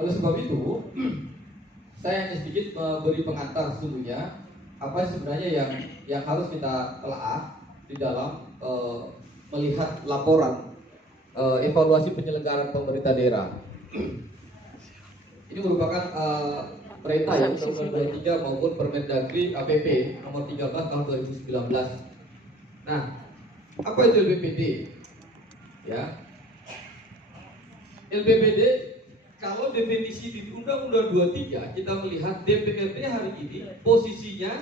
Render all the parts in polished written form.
Oleh sebab itu, saya hanya sedikit memberi pengantar sesungguhnya apa sebenarnya yang harus kita telah di dalam melihat laporan evaluasi penyelenggaraan pemerintah daerah. Ini merupakan perintah ya Undang-Undang 23 maupun Permendagri APP nomor 13 tahun 2019. Nah, apa itu LPPD? Ya, LPPD kalau definisi di Undang-Undang 23 kita melihat DPRD hari ini posisinya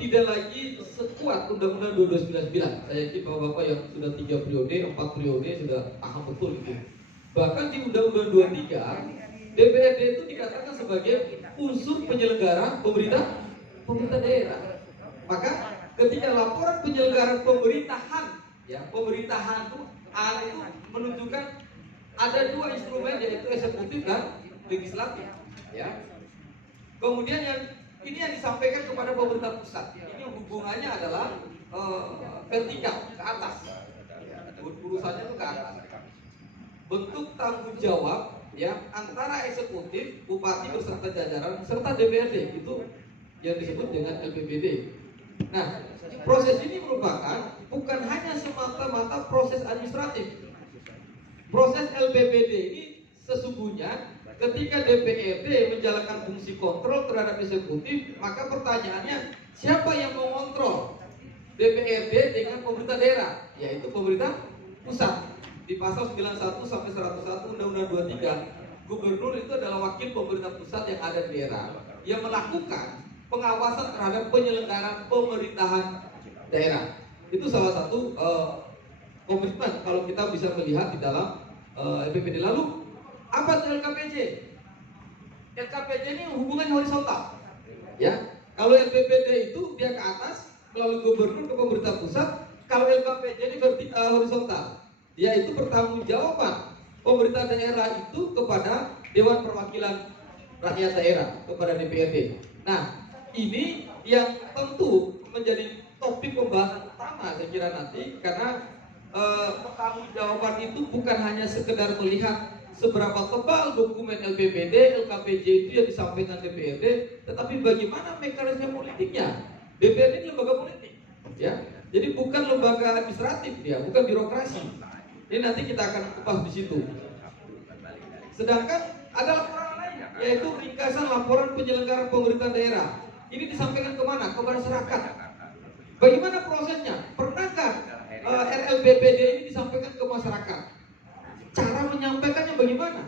tidak lagi sekuat Undang-Undang 2299. Saya yakin bapak-bapak yang sudah 3 periode, 4 periode sudah paham betul itu. Bahkan di Undang-Undang 23 DPRD itu dikatakan sebagai unsur penyelenggara pemerintah daerah. Maka ketika laporan penyelenggaraan pemerintahan, ya pemerintahan itu menunjukkan ada dua instrumen yaitu eksekutif dan legislatif. Ya. Kemudian yang disampaikan kepada pemerintah pusat. Ini hubungannya adalah vertikal ke atas. Urusannya itu ke atas. Bentuk tanggung jawab ya antara eksekutif, bupati beserta jajaran serta DPRD itu yang disebut dengan LPPD. Nah, proses ini merupakan bukan hanya semata-mata proses administratif. Proses LPPD ini sesungguhnya ketika DPRD menjalankan fungsi kontrol terhadap eksekutif, maka pertanyaannya siapa yang mengontrol DPRD dengan pemerintah daerah, yaitu pemerintah pusat. Di pasal 91 sampai 101 Undang-Undang 23, gubernur itu adalah wakil pemerintah pusat yang ada di daerah yang melakukan pengawasan terhadap penyelenggaraan pemerintahan daerah. Itu salah satu komitmen kalau kita bisa melihat di dalam LPPD. Lalu apa itu LKPJ? LKPJ ini hubungannya horizontal. Ya, kalau LPPD itu dia ke atas melalui gubernur ke pemerintah pusat. Kalau LKPJ ini horizontal. Dia itu pertanggungjawaban pemerintah daerah itu kepada Dewan Perwakilan Rakyat Daerah, kepada DPRD. Nah, ini yang tentu menjadi topik pembahasan utama saya kira nanti, karena pertanggungjawaban itu bukan hanya sekedar melihat seberapa tebal dokumen LPPD, LKPJ itu yang disampaikan DPRD, tetapi bagaimana mekanisme politiknya. DPRD ini lembaga politik, ya. Jadi bukan lembaga administratif dia, bukan birokrasi. Ini nanti kita akan kupas di situ. Sedangkan ada laporan lainnya, yaitu ringkasan laporan penyelenggaraan pemerintah daerah. Ini disampaikan kemana? Ke masyarakat. Bagaimana prosesnya? Pernahkah RLPPD ini disampaikan ke masyarakat? Cara menyampaikannya bagaimana?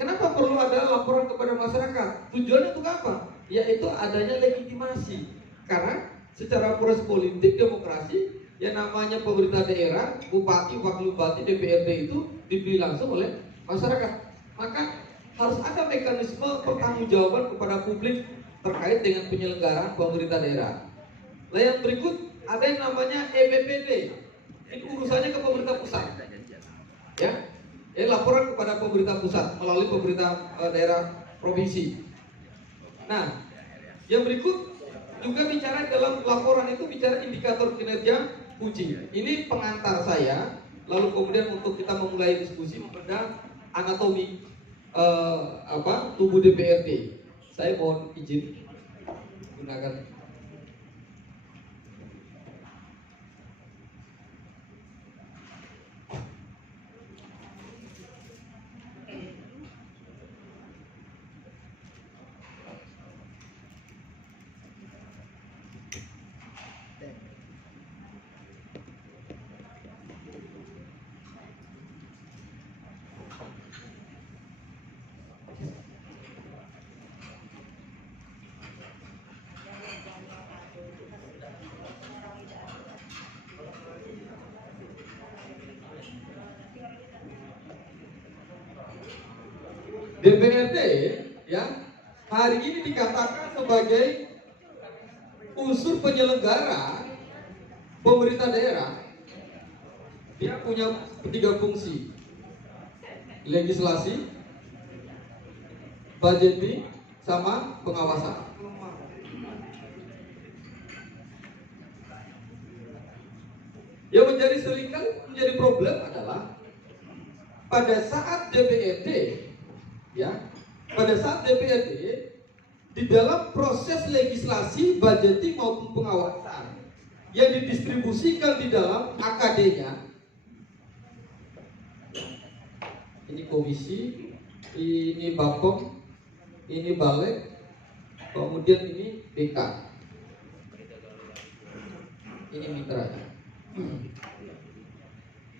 Kenapa perlu ada laporan kepada masyarakat? Tujuannya untuk apa? Yaitu adanya legitimasi. Karena secara proses politik demokrasi, yang namanya pemerintah daerah, bupati, wakil bupati, DPRD itu dipilih langsung oleh masyarakat. Maka harus ada mekanisme pertanggungjawaban kepada publik terkait dengan penyelenggaraan pemerintah daerah. Nah, yang berikut ada yang namanya EPPD. Ini urusannya ke pemerintah pusat. Ya, ini laporan kepada pemerintah pusat melalui pemerintah daerah provinsi. Nah, yang berikut juga bicara dalam laporan itu bicara indikator kinerja kunci. Ini pengantar saya. Lalu kemudian untuk kita memulai diskusi membedah anatomi tubuh DPRD. Saya mohon izin gunakan. DPRD ya hari ini dikatakan sebagai unsur penyelenggara pemerintah daerah. Dia punya 3 fungsi: legislasi, budgeting, sama pengawasan. Yang seringkali menjadi problem adalah pada saat DPRD ya, pada saat DPRD di dalam proses legislasi, budgeting maupun pengawasan yang didistribusikan di dalam AKD-nya, ini komisi, ini Bapom, ini Balek, kemudian ini BK, ini mitranya.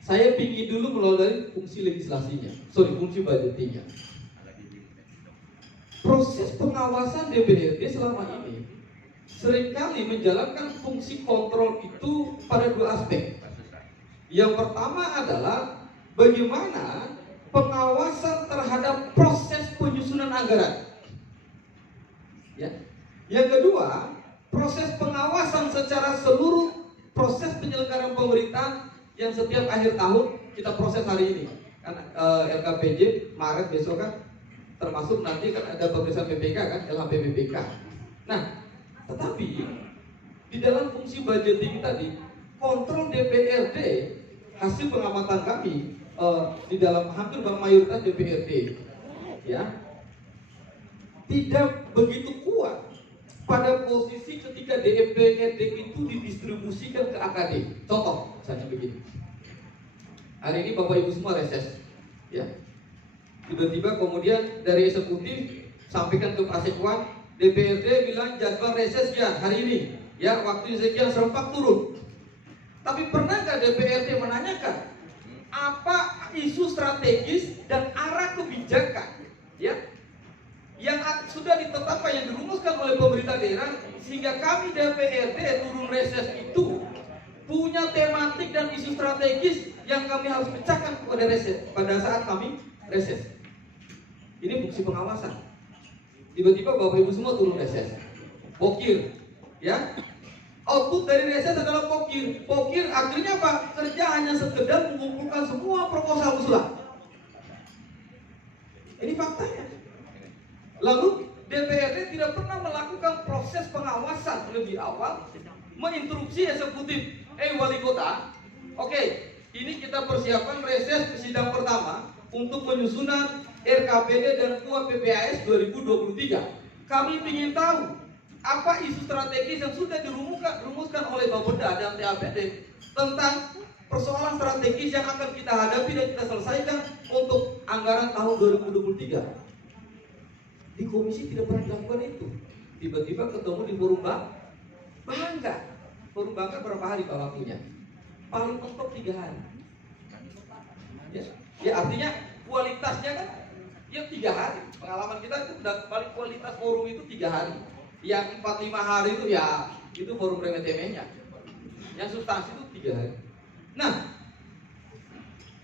Saya ingin dulu mulai dari fungsi legislasinya, fungsi budgetingnya. Proses pengawasan DPRD selama ini seringkali menjalankan fungsi kontrol itu pada dua aspek. Yang pertama adalah bagaimana pengawasan terhadap proses penyusunan anggaran. Ya. Yang kedua, proses pengawasan secara seluruh proses penyelenggaraan pemerintahan yang setiap akhir tahun kita proses hari ini. Kan LKPJ Maret besok kan, termasuk nanti kan ada pemeriksaan BPK kan, LHPBPK. Nah, tetapi di dalam fungsi budgeting tadi, kontrol DPRD, hasil pengamatan kami di dalam hampir mayoritas DPRD, ya, tidak begitu kuat pada posisi ketika DPRD itu didistribusikan ke AKD. Contoh, misalnya begini. Hari ini Bapak Ibu semua reses, ya. Tiba-tiba kemudian dari eksekutif sampaikan ke Pak Sekwan, DPRD bilang jadwal reses ya hari ini, ya waktu sekian serempak turun. Tapi pernah nggak DPRD menanyakan apa isu strategis dan arah kebijakan, ya, yang sudah ditetapkan, yang dirumuskan oleh pemerintah daerah, sehingga kami DPRD turun reses itu punya tematik dan isu strategis yang kami harus pecahkan pada reses, pada saat kami reses. Ini fungsi pengawasan. Tiba-tiba Bapak Ibu semua turun reses, pokir, ya. Output dari reses adalah pokir. Pokir akhirnya apa? Kerja hanya sekedar mengumpulkan semua proposal usulan. Ini faktanya. Lalu DPRD tidak pernah melakukan proses pengawasan lebih awal, menginstruksi eksekutif, wali kota, oke, ini kita persiapkan reses sidang pertama untuk penyusunan RKPD dan KUA PPAS 2023. Kami ingin tahu apa isu strategis yang sudah dirumuskan oleh Bapeda dan TAPD tentang persoalan strategis yang akan kita hadapi dan kita selesaikan untuk anggaran tahun 2023. Di komisi tidak pernah dilakukan itu. Tiba-tiba ketemu di forum Bangga. Forum Bangga berapa hari Pak waktunya? Paling mentok 3 hari. Ya artinya kualitasnya kan ya 3 hari. Pengalaman kita itu udah paling kualitas forum itu 3 hari. Yang 4-5 hari itu ya itu forum remeh-temehnya. Yang substansi itu 3 hari. Nah,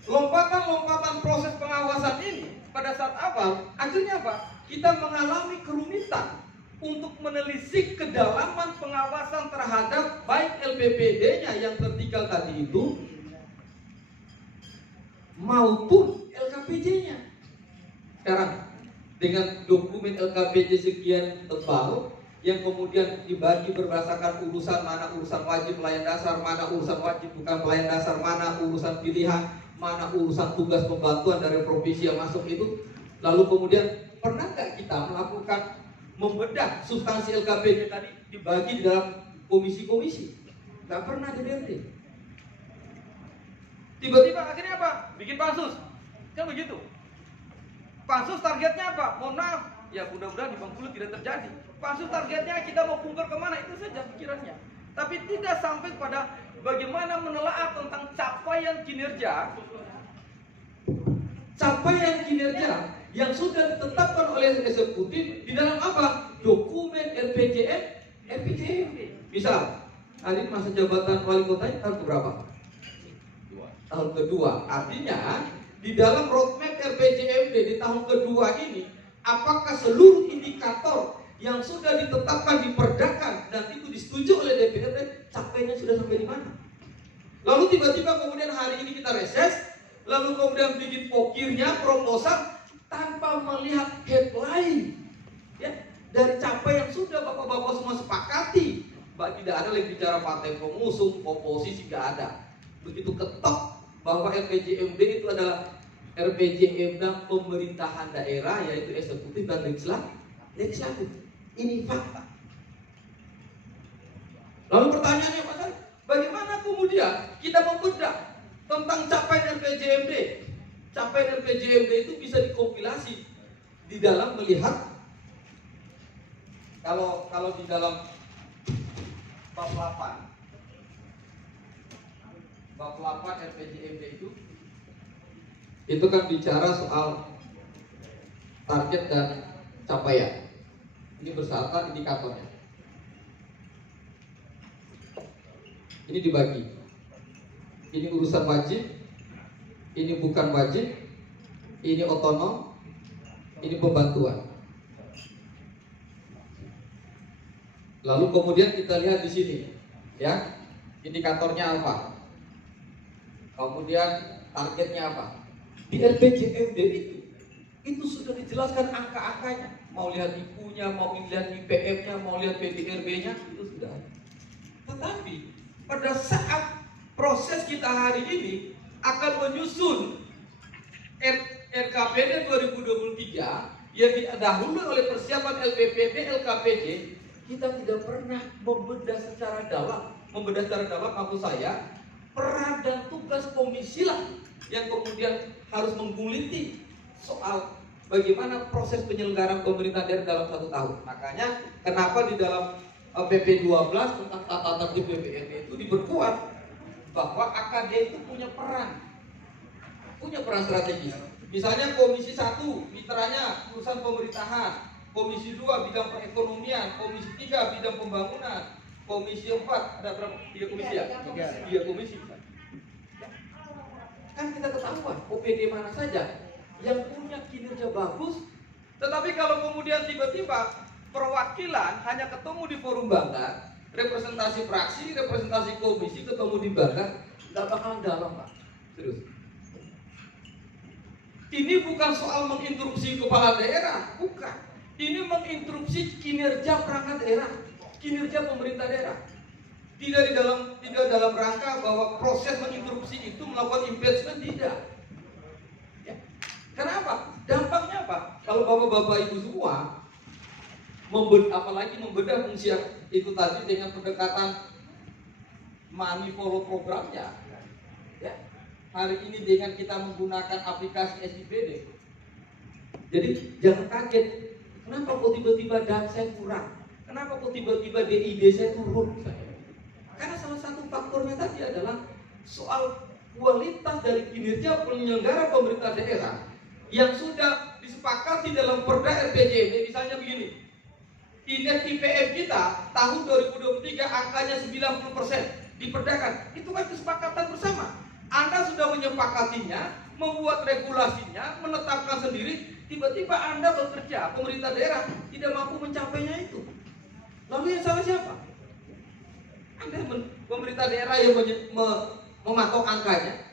lompatan-lompatan proses pengawasan ini pada saat awal akhirnya apa? Kita mengalami kerumitan untuk menelisik kedalaman pengawasan terhadap baik LPPD-nya yang vertikal tadi itu maupun LKPJ-nya. Sekarang dengan dokumen LKPJ sekian tebal yang kemudian dibagi berdasarkan urusan, mana urusan wajib pelayan dasar, mana urusan wajib bukan pelayan dasar, mana urusan pilihan, mana urusan tugas pembantuan dari provinsi yang masuk itu. Lalu kemudian pernah nggak kita melakukan membedah substansi LKPJ tadi dibagi di dalam komisi-komisi? Nggak pernah DPRD. Tiba-tiba akhirnya apa? Bikin pansus, kan begitu. Pansus targetnya apa? Mohon maaf, ya mudah-mudahan di Bengkulu tidak terjadi. Pansus targetnya kita mau kunker kemana, itu saja pikirannya. Tapi tidak sampai pada bagaimana menelaah tentang capaian kinerja yang sudah ditetapkan oleh eksekutif di dalam apa? Dokumen RPJM. Misal, hari ini masa jabatan wali kotanya tahun berapa? Tahun kedua. Artinya di dalam roadmap RPJMD di tahun kedua ini, apakah seluruh indikator yang sudah ditetapkan, diperdakan dan itu disetujui oleh DPRD, capainya sudah sampai di mana? Lalu tiba-tiba kemudian hari ini kita reses, lalu kemudian bikin pokirnya, proposal tanpa melihat headline, ya, dari capaian yang sudah bapak-bapak semua sepakati. Tidak ada lagi bicara partai pengusung, oposisi, tidak ada. Begitu ketok bahwa RPJMD itu adalah RPJMD pemerintahan daerah, yaitu eksekutif dan legislatif. Ini fakta. Lalu pertanyaannya Pak Syarif, bagaimana kemudian kita membedah tentang capaian RPJMD? Capaian RPJMD itu bisa dikompilasi di dalam melihat kalau di dalam bab 8 RPJMD itu kan bicara soal target dan capaian. Ini beserta indikatornya. Ini dibagi. Ini urusan wajib, ini bukan wajib, ini otonom, ini pembantuan. Lalu kemudian kita lihat di sini, ya, indikatornya apa, kemudian targetnya apa. Di RPJMD itu sudah dijelaskan angka-angkanya. Mau lihat IPU-nya, mau lihat IPM-nya, mau lihat PDRB-nya, itu sudah ada. Tetapi pada saat proses kita hari ini akan menyusun RKPD 2023 yang didahului oleh persiapan LPPD, LKPD, kita tidak pernah membedah secara dalam. Membedah secara dalam maksud saya, peran dan tugas komisi lah yang kemudian harus mengguliti soal bagaimana proses penyelenggaraan pemerintahan daerah dalam 1 tahun. Makanya kenapa di dalam PP 12 tentang tata tertib DPRD itu diperkuat bahwa AKD itu punya peran strategis. Misalnya Komisi 1 mitranya urusan pemerintahan, Komisi 2 bidang perekonomian, Komisi 3 bidang pembangunan, Komisi 4 ada berapa? 3 komisi ya? 3 komisi. Kan kita ketahuan OPD mana saja yang punya kinerja bagus, tetapi kalau kemudian tiba-tiba perwakilan hanya ketemu di forum banggar, representasi fraksi, representasi komisi ketemu di banggar, nggak bakalan dalam Pak. Serius. Ini bukan soal menginterupsi kepala daerah, bukan. Ini menginterupsi kinerja perangkat daerah, kinerja pemerintah daerah. Tidak dalam rangka bahwa proses menginterupsi itu melakukan impeachment, tidak. Ya. Kenapa? Dampaknya apa? Kalau bapak-bapak ibu semua apalagi membedah fungsi yang itu tadi dengan pendekatan money follow programnya, ya. Hari ini dengan kita menggunakan aplikasi SIPD, jadi jangan kaget. Kenapa kok tiba-tiba dan saya kurang? Kenapa kok tiba-tiba DID saya turun? Karena salah satu faktornya tadi adalah soal kualitas dari kinerja penyelenggara pemerintah daerah yang sudah disepakati dalam Perda RPJMD. Misalnya begini, indeks IPM kita tahun 2023 angkanya 90% diperdakan. Itu kan kesepakatan bersama. Anda sudah menyepakatinya, membuat regulasinya, menetapkan sendiri. Tiba-tiba Anda bekerja, pemerintah daerah tidak mampu mencapainya itu. Lalu yang salah siapa? Anda pemerintah daerah yang mematok angkanya.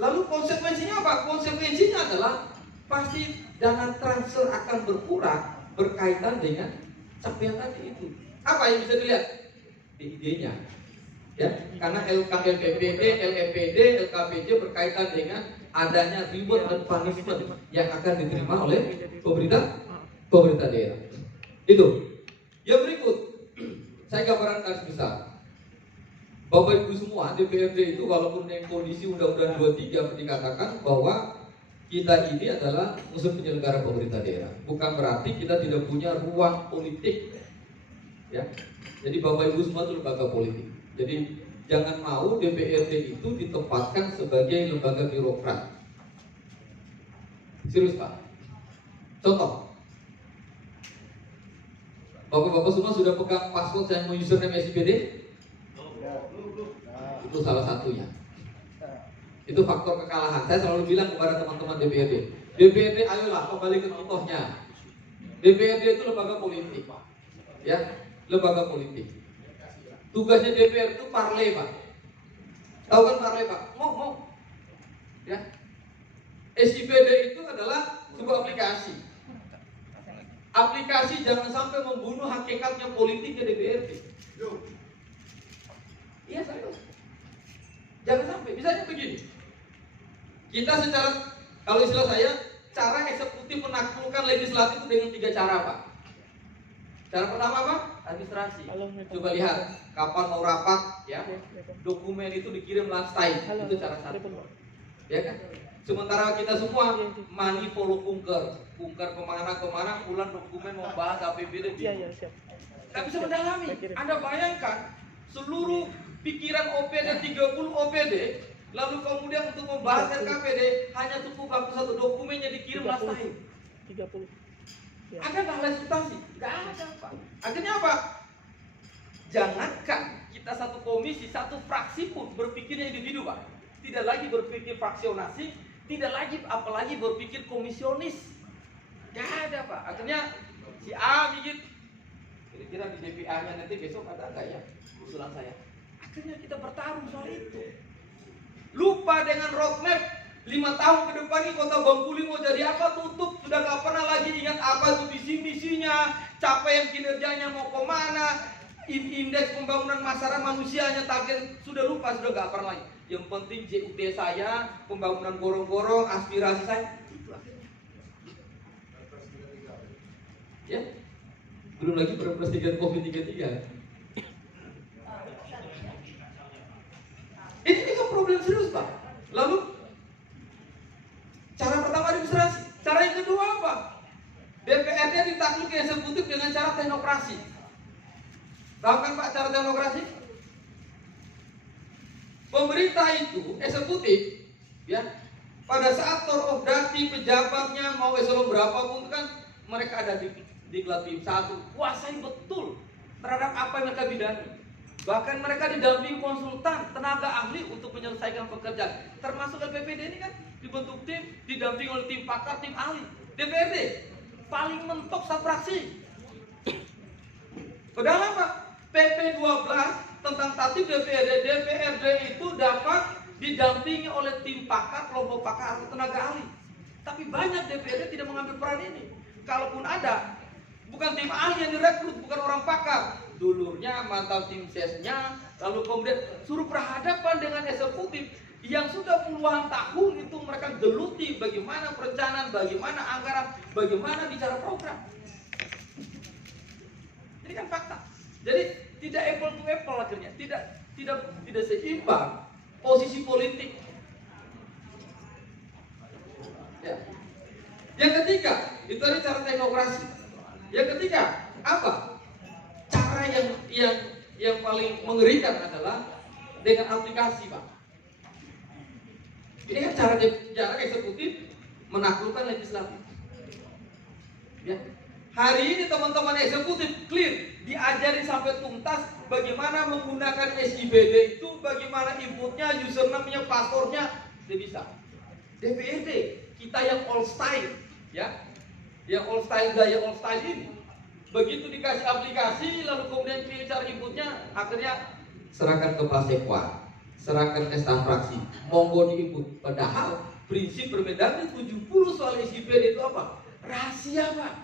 Lalu konsekuensinya apa? Konsekuensinya adalah pasti dana transfer akan berkurang berkaitan dengan capaian tadi itu. Apa yang bisa dilihat? DID-nya. Ya, karena LKPPD, LMPD, LKPJ berkaitan dengan adanya reward dan punishment yang akan diterima oleh pemerintah daerah. Itu. Yang berikut, saya gambaran garis besar. Bapak Ibu semua, DPRD itu walaupun yang kondisi Undang-Undang 23 dikatakan bahwa kita ini adalah unsur penyelenggara pemerintah daerah. Bukan berarti kita tidak punya ruang politik. Ya. Jadi Bapak Ibu semua itu lembaga politik. Jadi jangan mau DPRD itu ditempatkan sebagai lembaga birokrat. Serius Pak. Contoh, Bapak-bapak semua sudah pegang password yang mau username SIPD? Itu salah satunya. Itu faktor kekalahan. Saya selalu bilang kepada teman-teman DPRD, DPRD ayolah kembali ke contohnya. DPRD itu lembaga politik, ya, lembaga politik. Tugasnya DPR itu parley Pak. Tahu kan parley Pak? Mau, ya. SIPD itu adalah sebuah aplikasi. Aplikasi jangan sampai membunuh hakikatnya politiknya DPRD. Iya serius. Jangan sampai. Misalnya begini, Kita secara, kalau istilah saya, cara eksekutif menaklukkan legislatif itu dengan 3 cara, Pak. Cara pertama apa? Administrasi. Coba lihat kapan mau rapat, ya. Dokumen itu dikirim last time. Itu cara satu. Ya kan? Sementara kita semua money follow kunker kemana, bulan dokumen mau bahas APBD. Nggak bisa mendalami. Anda bayangkan seluruh pikiran OPD 30 OPD, lalu kemudian untuk membahas RKPD hanya cukup waktu 1 dokumennya dikirim last time. 30. Ada nggak hal substansi? Nggak ada, Pak. Akhirnya apa? Jangankan kita satu komisi, satu fraksi pun berpikirnya individu, Pak. Tidak lagi berpikir fraksionasi, tidak lagi apalagi berpikir komisionis. Nggak ada, Pak. Akhirnya si A bikin, kira-kira di DPA-nya nanti besok ada nggak ya usulan saya? Akhirnya kita bertarung soal itu. Lupa dengan roadmap 5 tahun ke depan ini Kota Bengkulu mau jadi apa, tutup, sudah gak pernah lagi ingat apa itu visi misinya, capaian kinerjanya mau kemana, indeks pembangunan masyarakat manusianya, target sudah lupa, sudah gak pernah lagi. Yang penting JUT saya, pembangunan gorong-gorong, aspirasi saya, itu akhirnya. Ya, belum lagi Perpres 3 COVID-33. Ini kan problem serius, Pak. Lalu cara pertama administrasi. Cara yang kedua apa? DPR-nya ditakluki eksekutif dengan cara teknokrasi. Tahu kan, Pak, cara teknokrasi? Pemerintah itu eksekutif, ya. Pada saat terobdati pejabatnya mau eselon berapapun kan mereka ada di Klatim 1, kuasai betul terhadap apa yang mereka bidani. Bahkan mereka didampingi konsultan, tenaga ahli untuk menyelesaikan pekerjaan. Termasuk LPPD ini kan dibentuk tim, didampingi oleh tim pakar, tim ahli. DPRD paling mentok fraksi. Padahal apa? PP 12 tentang tatip DPRD itu dapat didampingi oleh tim pakar, kelompok pakar atau tenaga ahli. Tapi banyak DPRD tidak mengambil peran ini. Kalaupun ada, bukan tim ahli yang direkrut, bukan orang pakar, dulurnya, mantan tim sesnya, lalu kemudian suruh berhadapan dengan eksekutif yang sudah puluhan tahun itu mereka geluti bagaimana perencanaan, bagaimana anggaran, bagaimana bicara program. Ini kan fakta. Jadi tidak apple to apple akhirnya, tidak seimbang posisi politik. Ya. Yang ketiga, itu ada cara teknokrasi. Yang ketiga, apa? Cara yang paling mengerikan adalah dengan aplikasi, Pak. Ini kan cara eksekutif menaklukkan legislatif. Ya. Hari ini teman-teman eksekutif clear, diajari sampai tuntas bagaimana menggunakan SIBD itu, bagaimana inputnya, username-nya, passwordnya, dia bisa. DPRD kita yang old style, ya, yang old style gaya old style ini. Begitu dikasih aplikasi, lalu kemudian pilih cara inputnya, akhirnya serahkan ke Pak Sekwan, serahkan ke staf fraksi, monggo diinput. Padahal prinsip Permendagri 70 soal SIBD itu apa? Rahasia, Pak.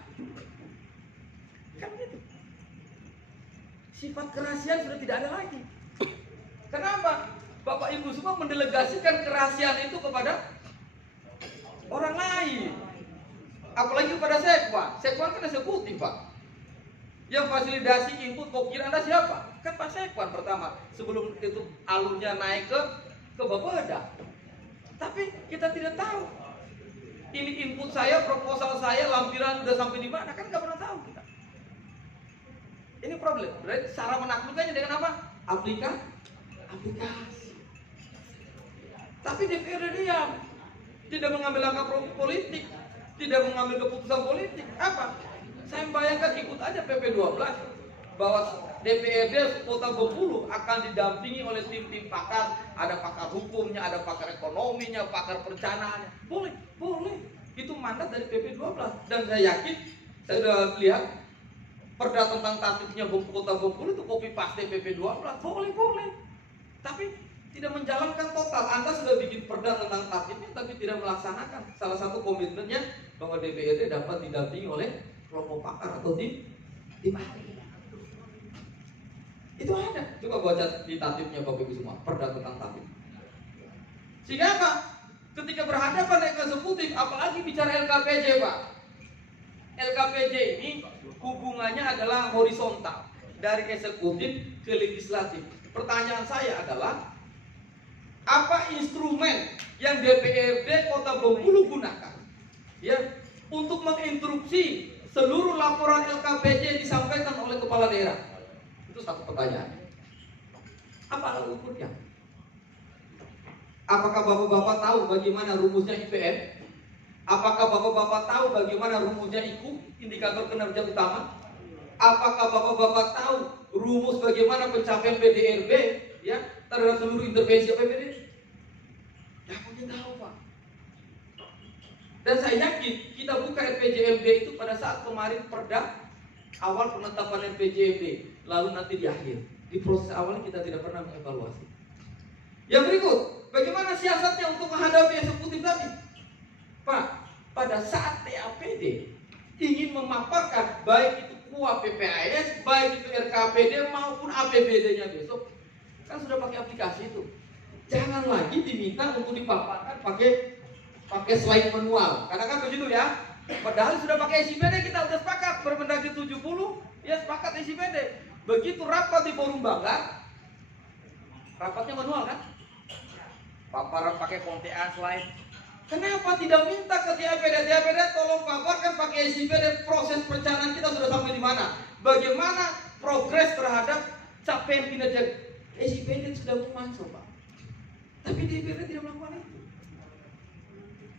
Kan gitu. Sifat kerahasiaan sudah tidak ada lagi. Kenapa? Bapak Ibu semua mendelegasikan kerahasiaan itu kepada orang lain. Apalagi kepada Sekwan. Sekwan kan eksekutif, Pak. Yang fasilitasi input pokir Anda siapa? Kan Pak Sekwan pertama. Sebelum itu alurnya naik ke Bapeda. Tapi kita tidak tahu. Ini input saya, proposal saya, lampiran udah sampai di mana? Kan nggak pernah tahu kita. Ini problem. Berarti cara menaklukkannya dengan apa? Aplikasi. Tapi DPR diam. Tidak mengambil langkah politik. Tidak mengambil keputusan politik. Apa? Saya membayangkan ikut aja PP 12 bahwa DPRD Kota Bengkulu akan didampingi oleh tim-tim pakar, ada pakar hukumnya, ada pakar ekonominya, pakar perencanaannya. Boleh. Itu mandat dari PP 12 dan saya yakin, saya sudah lihat perda tentang tatipnya Kota Bengkulu itu copy paste PP 12. Boleh. Tapi tidak menjalankan total. Anda sudah bikin perda tentang tatipnya tapi tidak melaksanakan. Salah satu komitmennya bahwa DPRD dapat didampingi oleh kelompok pakar atau tim ahli. Itu ada. Coba baca di tatipnya Bapak Ibu semua, perda tentang tatip. Sehingga apa? Ketika berhadapan dengan eksekutif, apalagi bicara LKPJ, Pak. LKPJ ini hubungannya adalah horizontal, dari eksekutif ke legislatif. Pertanyaan saya adalah, apa instrumen yang DPRD Kota Bengkulu gunakan ya untuk menginstruksi seluruh laporan LKPJ disampaikan oleh kepala daerah? Itu satu pertanyaan. Apa alat ukurnya? Apakah bapak-bapak tahu bagaimana rumusnya IPN? Apakah bapak-bapak tahu bagaimana rumusnya IKU, indikator kinerja utama? Apakah bapak-bapak tahu rumus bagaimana pencapaian PDRB ya terhadap seluruh intervensi APBD? Ya mungkin tahu, Pak. Dan saya yakin kita buka RPJMD itu pada saat kemarin perda awal penetapan RPJMD, lalu nanti di akhir. Di proses awal kita tidak pernah mengevaluasi. Yang berikut, bagaimana siasatnya untuk menghadapi eksekutif tadi? Pak, pada saat TAPD ingin memaparkan baik itu KUA PPAS, baik itu RKPD maupun APBD-nya besok, kan sudah pakai aplikasi itu. Jangan lagi diminta untuk dipaparkan pakai slide manual. Karena kan begitu ya. Padahal sudah pakai SIPD, kita udah sepakat Permendagri 70, ya sepakat SIPD. Begitu rapat di forum banggar, rapatnya manual kan? Paparan pakai kontean slide. Kenapa tidak minta ke DAPD tolong paparkan pakai SIPD proses perencanaan kita sudah sampai di mana? Bagaimana progres terhadap capaian kinerja? SIPD sudah masuk, Pak. Tapi DPRD tidak melakukan itu.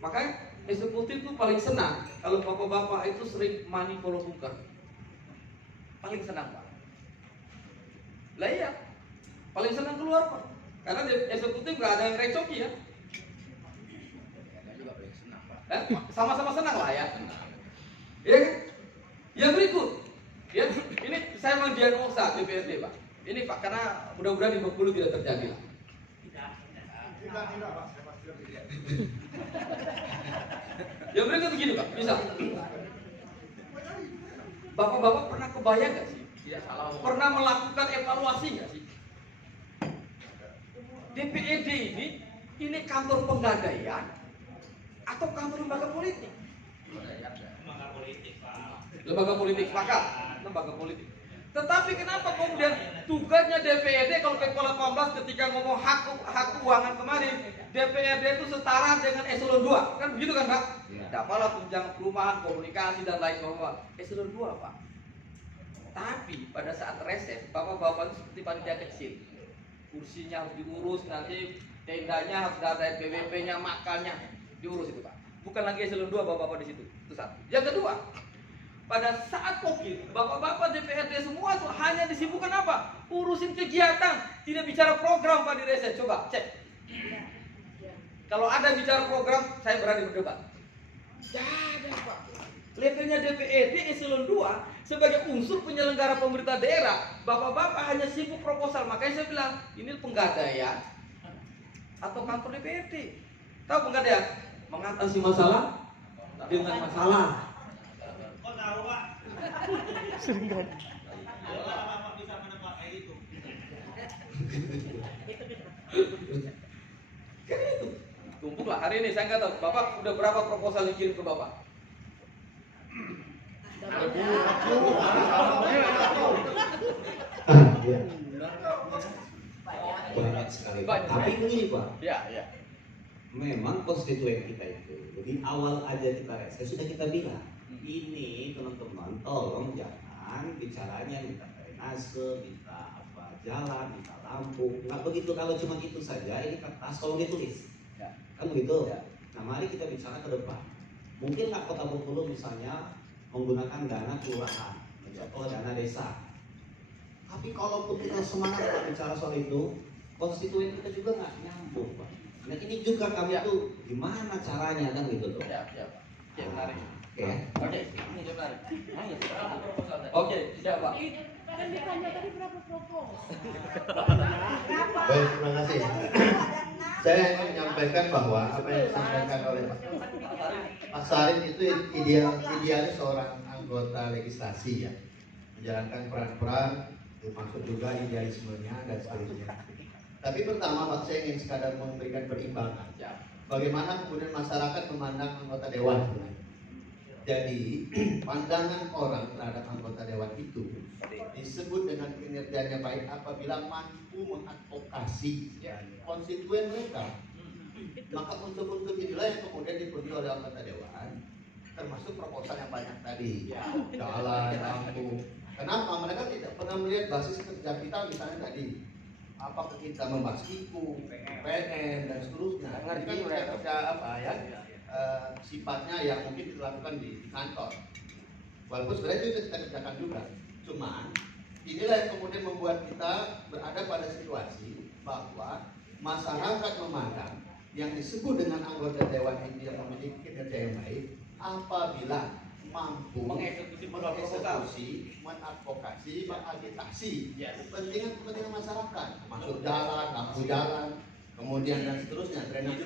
Makanya eksekutif itu paling senang kalau bapak-bapak itu sering money follow bunker. Paling senang, Pak. Lah iya, paling senang keluar, Pak. Karena eksekutif nggak ada yang recoki ya. Sama-sama senang lah ya. Ya kan? Yang berikut, ya, ini saya mendiagnosa DPRD, Pak. Ini Pak, karena mudah-mudahan di Bengkulu tidak terjadi lah. Tidak, Pak. Yang berikut begini, Pak. Bisa. Bapak-bapak pernah kebayang nggak sih? Ya, pernah melakukan evaluasi nggak sih? DPRD ini kantor penggadaian atau kantor lembaga politik? Lembaga politik, Pak. Lembaga politik, sepakat. Lembaga politik. Tetapi kenapa kemudian tugasnya DPRD kalau Kepala 18 ketika ngomong hak keuangan kemarin, DPRD itu setara dengan eselon 2, kan begitu kan, Pak? Ya. Apalah tunjangan perumahan, komunikasi dan lain sebagainya, eselon 2, Pak. Tapi pada saat reses, bapak-bapak itu seperti panitia kecil. Kursinya harus diurus, nanti tendanya harus ada PWP-nya, makannya diurus itu, Pak. Bukan lagi eselon 2 bapak-bapak di situ. Itu satu. Yang kedua, pada saat COVID, bapak-bapak DPRD semua tuh hanya disibukkan apa? Urusin kegiatan, tidak bicara program, Pak, di reses. Coba cek. Kalau ada bicara program, saya berani berdebat. Tidak, Pak. Levelnya DPRD eselon 2 sebagai unsur penyelenggara pemerintah daerah, bapak-bapak hanya sibuk proposal. Makanya saya bilang, ini penggadaian atau kantor DPRD. Tahu penggadaian? Mengatasi masalah dengan masalah. Sering kan? Bisa menebak kayak gitu. Kan itu. Tumpuklah hari ini, saya nggak tahu. Bapak udah berapa proposal yang kirim ke Bapak? Iya. Banyak sekali. Banyak. Tapi begini, Pak. Ya, ya. Memang konstituen kita itu di awal aja kita reses sudah kita bilang, ini teman-teman tolong jangan bicaranya minta drainase, minta apa jalan, minta lampu. Nggak begitu, kalau cuma itu saja ini kertas tolong ditulis. Ya. Kan begitu. Ya. Nah, mari kita bicara ke depan. Mungkin nggak Kota Bengkulu misalnya menggunakan dana kelurahan atau dana desa. Tapi kalaupun kita semangat bicara soal itu, konstituen kita juga nggak nyambung, Pak. Nah, ini juga kami tuh gimana caranya kan gitu tuh. Ya, ya, Pak. Oke, menarik. Oke. Oke, ini menarik. Oke, siapa? Kan ditanya tadi berapa propos? Baik, terima kasih. Saya ingin menyampaikan bahwa apa yang disampaikan oleh Pak Sarin itu idealis seorang anggota legislasi ya, menjalankan peran-peran, termasuk juga idealismenya dan sebagainya. Tapi pertama, Pak, saya ingin sekadar memberikan perimbangan. bagaimana kemudian masyarakat memandang anggota dewan. Jadi pandangan orang terhadap anggota dewan itu disebut dengan kinerjanya baik apabila mampu mengadvokasi konstituen mereka. Maka untuk inilah yang kemudian dipenuhi oleh anggota dewan, termasuk proposal yang banyak tadi, jalan, lampu. Kenapa? Mereka tidak pernah melihat basis kerja kita misalnya tadi. Apakah kita membahas IKU, PN dan seterusnya. Ini kan kerja apa ya? Sifatnya yang mungkin dilakukan di kantor. Walaupun sebenarnya itu kita kerjakan juga. Cuman inilah yang kemudian membuat kita berada pada situasi bahwa masyarakat memandang yang disebut dengan anggota dewan ini yang memiliki kinerja yang baik apabila mampu mengeksekusi, mengadvokasi, mengagitasi kepentingan masyarakat, masuk jalan, lampu jalan, kemudian dan seterusnya, drainase.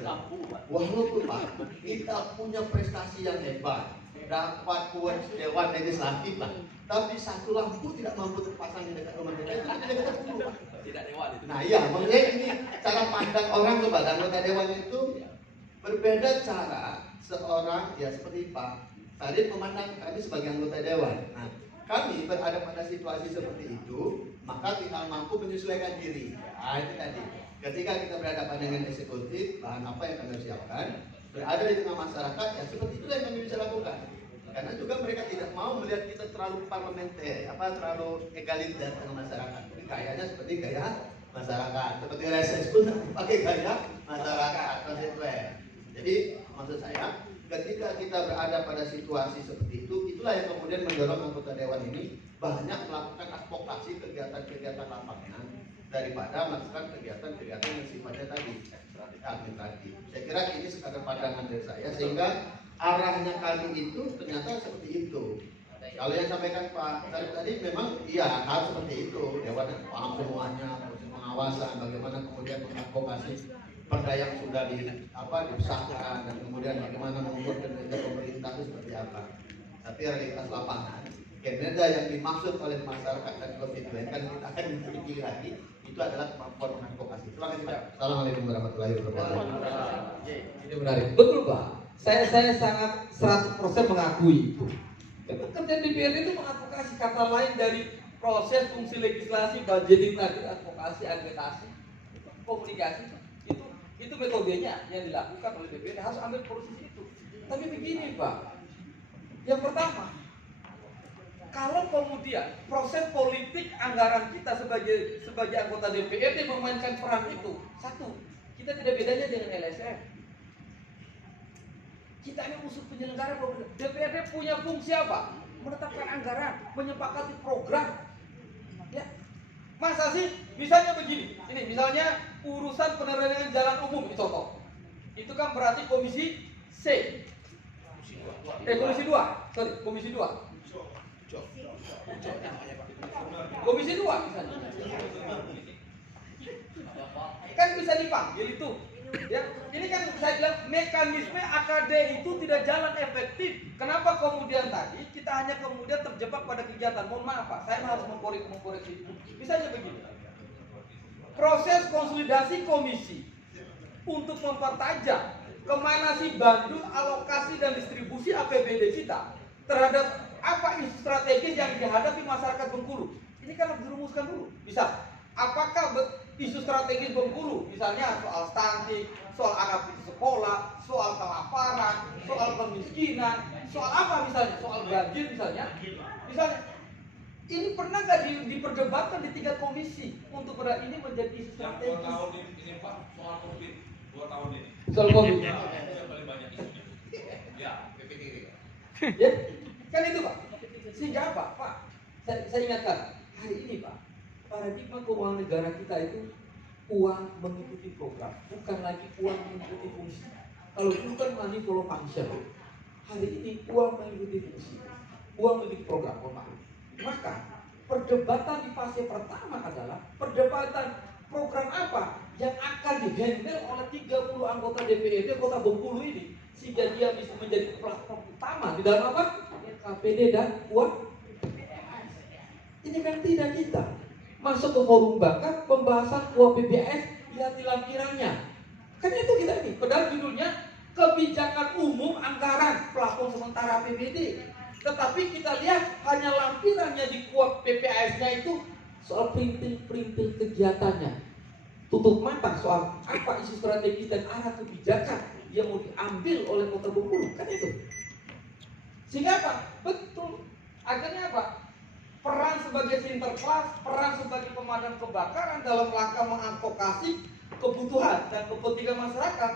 Walaupun Pak, kita punya prestasi yang hebat, dapat kuat dewan legislatif lah, tapi satu lampu tidak mampu terpasang di dekat rumah kita, itu tidak ketemu Pak. Tidak dewan itu. Nah iya, makanya ini cara pandang orang kepada anggota dewan itu berbeda cara seorang ya seperti Pak tadi memandang kami sebagai anggota dewan. Nah, kami berada pada situasi seperti itu, maka kita mampu menyesuaikan diri. Nah, itu tadi. Ketika kita berhadapan dengan eksekutif, bahan apa yang kami siapkan, berada di tengah masyarakat, ya seperti itulah yang kami bisa lakukan. Karena juga mereka tidak mau melihat kita terlalu parlementer, terlalu egaliter dengan masyarakat. Jadi gayanya seperti gaya masyarakat. Seperti RSS pun pakai gaya masyarakat, konstituen. Jadi maksud saya, ketika kita berada pada situasi seperti itu, itulah yang kemudian mendorong anggota dewan ini banyak melakukan advokasi kegiatan-kegiatan lapangan daripada melakukan kegiatan-kegiatan yang sifatnya tadi administratif. Saya kira ini sekadar pandangan dari saya, sehingga arahnya kami itu ternyata seperti itu. Kalau yang sampaikan Pak Sarip tadi memang iya harus seperti itu, dewan yang paham semuanya, proses pengawasan, bagaimana kemudian mengadvokasi perda yang sudah disahkan dan kemudian bagaimana mengukur kinerja pemerintah itu seperti apa. Tapi realitas lapangan, kinerja yang dimaksud oleh masyarakat dan konstituen kan kita akan memiliki lagi, itu adalah kemampuan mengadvokasi. Terima kasih Pak. Assalamualaikum warahmatullahi wabarakatuh. Ini menarik. Betul Pak. Saya sangat 100% mengakui itu. Kerja DPRD itu mengadvokasi, kata lain dari proses fungsi legislasi, budgeting tadi, advokasi, agitasi, komunikasi itu metodenya yang dilakukan oleh DPRD, harus ambil posisi itu. Tapi begini Pak, yang pertama, kalau kemudian proses politik anggaran kita sebagai anggota DPRD memainkan peran itu, satu, kita tidak bedanya dengan LSM. Kita ini unsur penyelenggara pemerintah. DPRD punya fungsi apa? Menetapkan anggaran, menyepakati program. Ya, masa sih? Misalnya begini, ini misalnya urusan penerangan jalan umum, ini contoh. Itu kan berarti komisi C. Komisi 2. Komisi 2 misalnya. Kan bisa dipanggil itu. Ya, ini kan saya bilang mekanisme AKD itu tidak jalan efektif. Kenapa kemudian tadi kita hanya kemudian terjebak pada kegiatan? Mohon maaf Pak, saya harus mengkoreksi. Misalnya begini. Proses konsolidasi komisi untuk mempertajam kemana sih bandul, alokasi dan distribusi APBD kita terhadap apa isu strategis yang dihadapi masyarakat Bengkulu. Ini kan harus dirumuskan dulu. Bisa, apakah isu strategis Bengkulu, misalnya soal stunting, soal anak putus sekolah, soal kelaparan, soal kemiskinan, soal apa misalnya, soal banjir misalnya, ini pernah nggak diperdebatkan di tingkat komisi untuk berat ini menjadi isu strategis? 2 tahun ini Pak, soal COVID 2 tahun ini. Soal COVID. Ya, yang paling banyak isunya. Ya, PPDB. Ya, kan itu Pak. Sehingga apa Pak? Saya ingatkan hari ini Pak, paradigma keuangan negara kita itu uang mengikuti program, bukan lagi uang mengikuti fungsi. Kalau dulu kan money follow function, hari ini uang mengikuti fungsi, uang mengikuti program. Maka perdebatan di fase pertama adalah perdebatan program apa yang akan dihandle oleh 30 anggota DPRD Kota Bengkulu ini, sehingga dia bisa menjadi platform utama di dalam apa? KPD dan uang. Ini kan tidak kita masuk ke forum bahkan pembahasan UAPBS, lihat lampirannya. Kan itu kita ini, padahal judulnya kebijakan umum anggaran plafon sementara APBD. Tetapi kita lihat hanya lampirannya di kuap PPAS-nya itu soal perintil-perintil kegiatannya. Tutup mata soal apa isu strategis dan arah kebijakan yang mau diambil oleh Kota Bengkulu, kan itu. Sehingga apa? Betul. Akhirnya apa? Peran sebagai sinterklas, peran sebagai pemadam kebakaran dalam rangka mengadvokasi kebutuhan dan kepentingan masyarakat.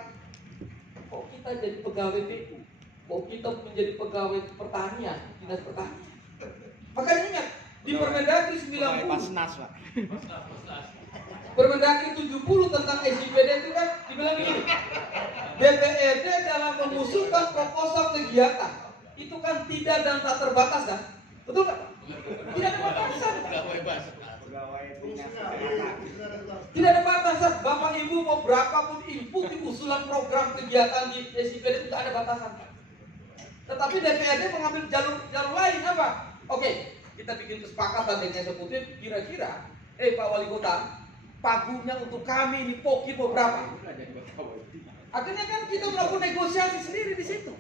Kok kita jadi pegawai PU? Kok kita menjadi pegawai pertanian, dinas pertanian? Makanya ingat, di Permendagri 90, Permendagri 70 tentang SIPD itu kan dibilang begini, DPRD dalam mengusulkan proposal kegiatan itu kan tidak dan tak terbatas kan? Betul kan? Tidak ada batasan. Tidak ada batasan. Bapak Ibu mau berapapun input di usulan program kegiatan di SIPD itu tidak ada batasan. Tetapi DPRD mengambil jalur lain apa? Oke, kita bikin kesepakatan dengan eksekutif. Kira-kira, Pak Wali Kota, pagunya untuk kami ini poki mau berapa? Akhirnya kan kita melakukan negosiasi sendiri di situ.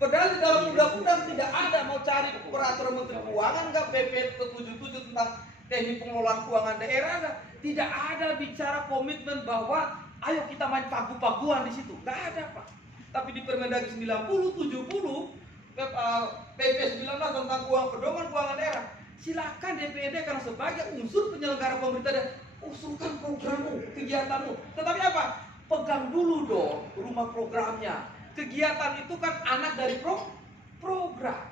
Padahal di dalam undang-undang tidak ada mau cari peraturan Menteri Keuangan nggak, PP 77 tentang teknik pengelolaan keuangan daerah nggak. Tidak ada bicara komitmen bahwa ayo kita main pagu-paguan di situ. Nggak ada Pak. Tapi di Permendagri 90, 70, PP 19 tentang pedoman keuangan daerah, silakan DPRD karena sebagai unsur penyelenggara pemerintah dan usulkan programmu, kegiatanmu. Tetapi apa? Pegang dulu dong rumah programnya. Kegiatan itu kan anak dari program.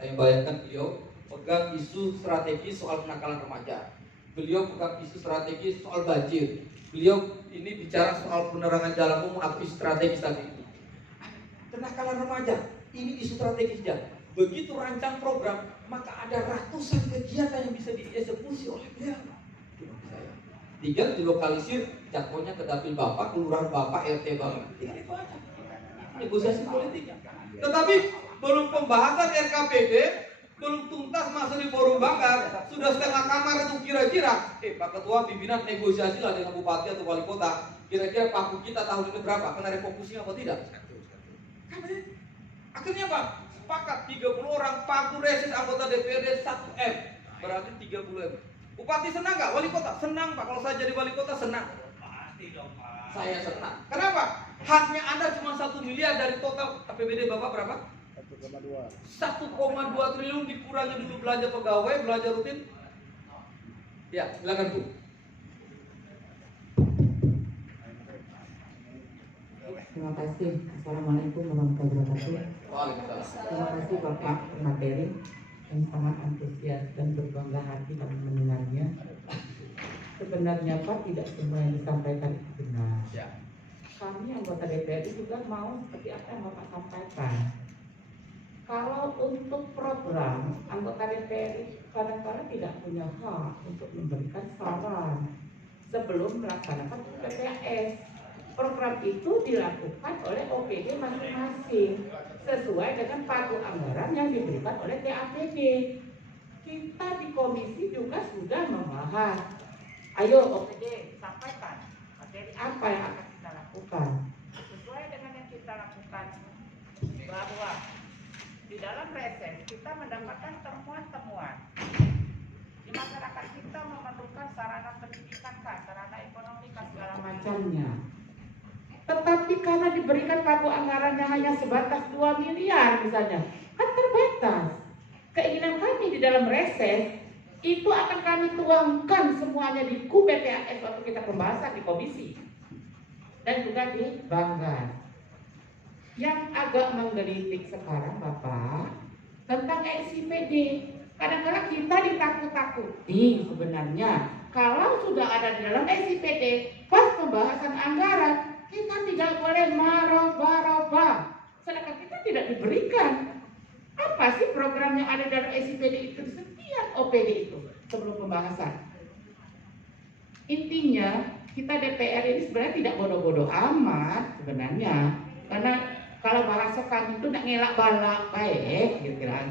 Saya bayangkan beliau pegang isu strategis soal kenakalan remaja. Beliau pegang isu strategis soal banjir. Beliau ini bicara soal penerangan jalan umum atau isu strategis tadi itu. Kenakalan remaja, ini isu strategisnya. Begitu rancang program, maka ada ratusan kegiatan yang bisa dieksekusi oleh beliau. Tinggal dilokalisir jadwalnya ke dapil Bapak, kelurahan Bapak, RT Bapak. Tinggal itu aja. Negosiasi politik. Tetapi belum pembahasan RKPD, belum tuntas masuk di forum banggar, sudah setengah kamar itu kira-kira. Pak Ketua, pimpinan negosiasi lah dengan Bupati atau Wali Kota. Kira-kira pagu kita tahun ini berapa? Kena refocusing apa tidak? Akhirnya apa? Sepakat 30 orang pagu reses anggota DPRD 1M. Berarti 30 M. Bupati senang nggak? Wali Kota senang Pak. Kalau saya jadi Wali Kota senang. Pasti dong Pak. Saya senang. Kenapa? Haknya Anda cuma 1 miliar dari total APBD Bapak berapa? 1,2 triliun dikurangi dulu belanja pegawai, belanja rutin. Ya, silakan Bu. Terima kasih. Assalamualaikum warahmatullahi wabarakatuh. Waalaikumsalam. Terima kasih Bapak materi yang sangat antusias dan berbangga hati dalam mendengarnya. Sebenarnya Pak, tidak semua yang disampaikan itu benar. Ya. Kami anggota DPRD juga mau seperti apa yang Bapak sampaikan. Kalau untuk program, anggota DPRD kadang-kadang tidak punya hak untuk memberikan saran sebelum melaksanakan PPAS. Program itu dilakukan oleh OPD masing-masing sesuai dengan pagu anggaran yang diberikan oleh TAPD. Kita di komisi juga sudah membahas. Ayo OPD sampaikan materi apa yang akan kita lakukan. Sesuai dengan yang kita lakukan, bahwa di dalam reses kita mendapatkan temuan-temuan. Di masyarakat kita memerlukan sarana pendidikan, sarana ekonomi, segala macamnya. Tetapi karena diberikan pagu anggarannya hanya sebatas 2 miliar misalnya, kan terbatas. Keinginan kami di dalam reses itu akan kami tuangkan semuanya di KUPPAS waktu kita pembahasan di komisi dan juga di Banggar. Yang agak menggelitik sekarang Bapak tentang SIPD. Kadang-kadang kita ditakut-takuti sebenarnya kalau sudah ada di dalam SIPD pas pembahasan anggaran kita tidak boleh maroba-roba, sedangkan kita tidak diberikan apa sih program yang ada dalam SIPD itu di setiap OPD itu sebelum pembahasan. Intinya kita DPR ini sebenarnya tidak bodoh-bodoh amat sebenarnya, karena kalau bahasa kami itu nak ngelak balak baik gitu kan,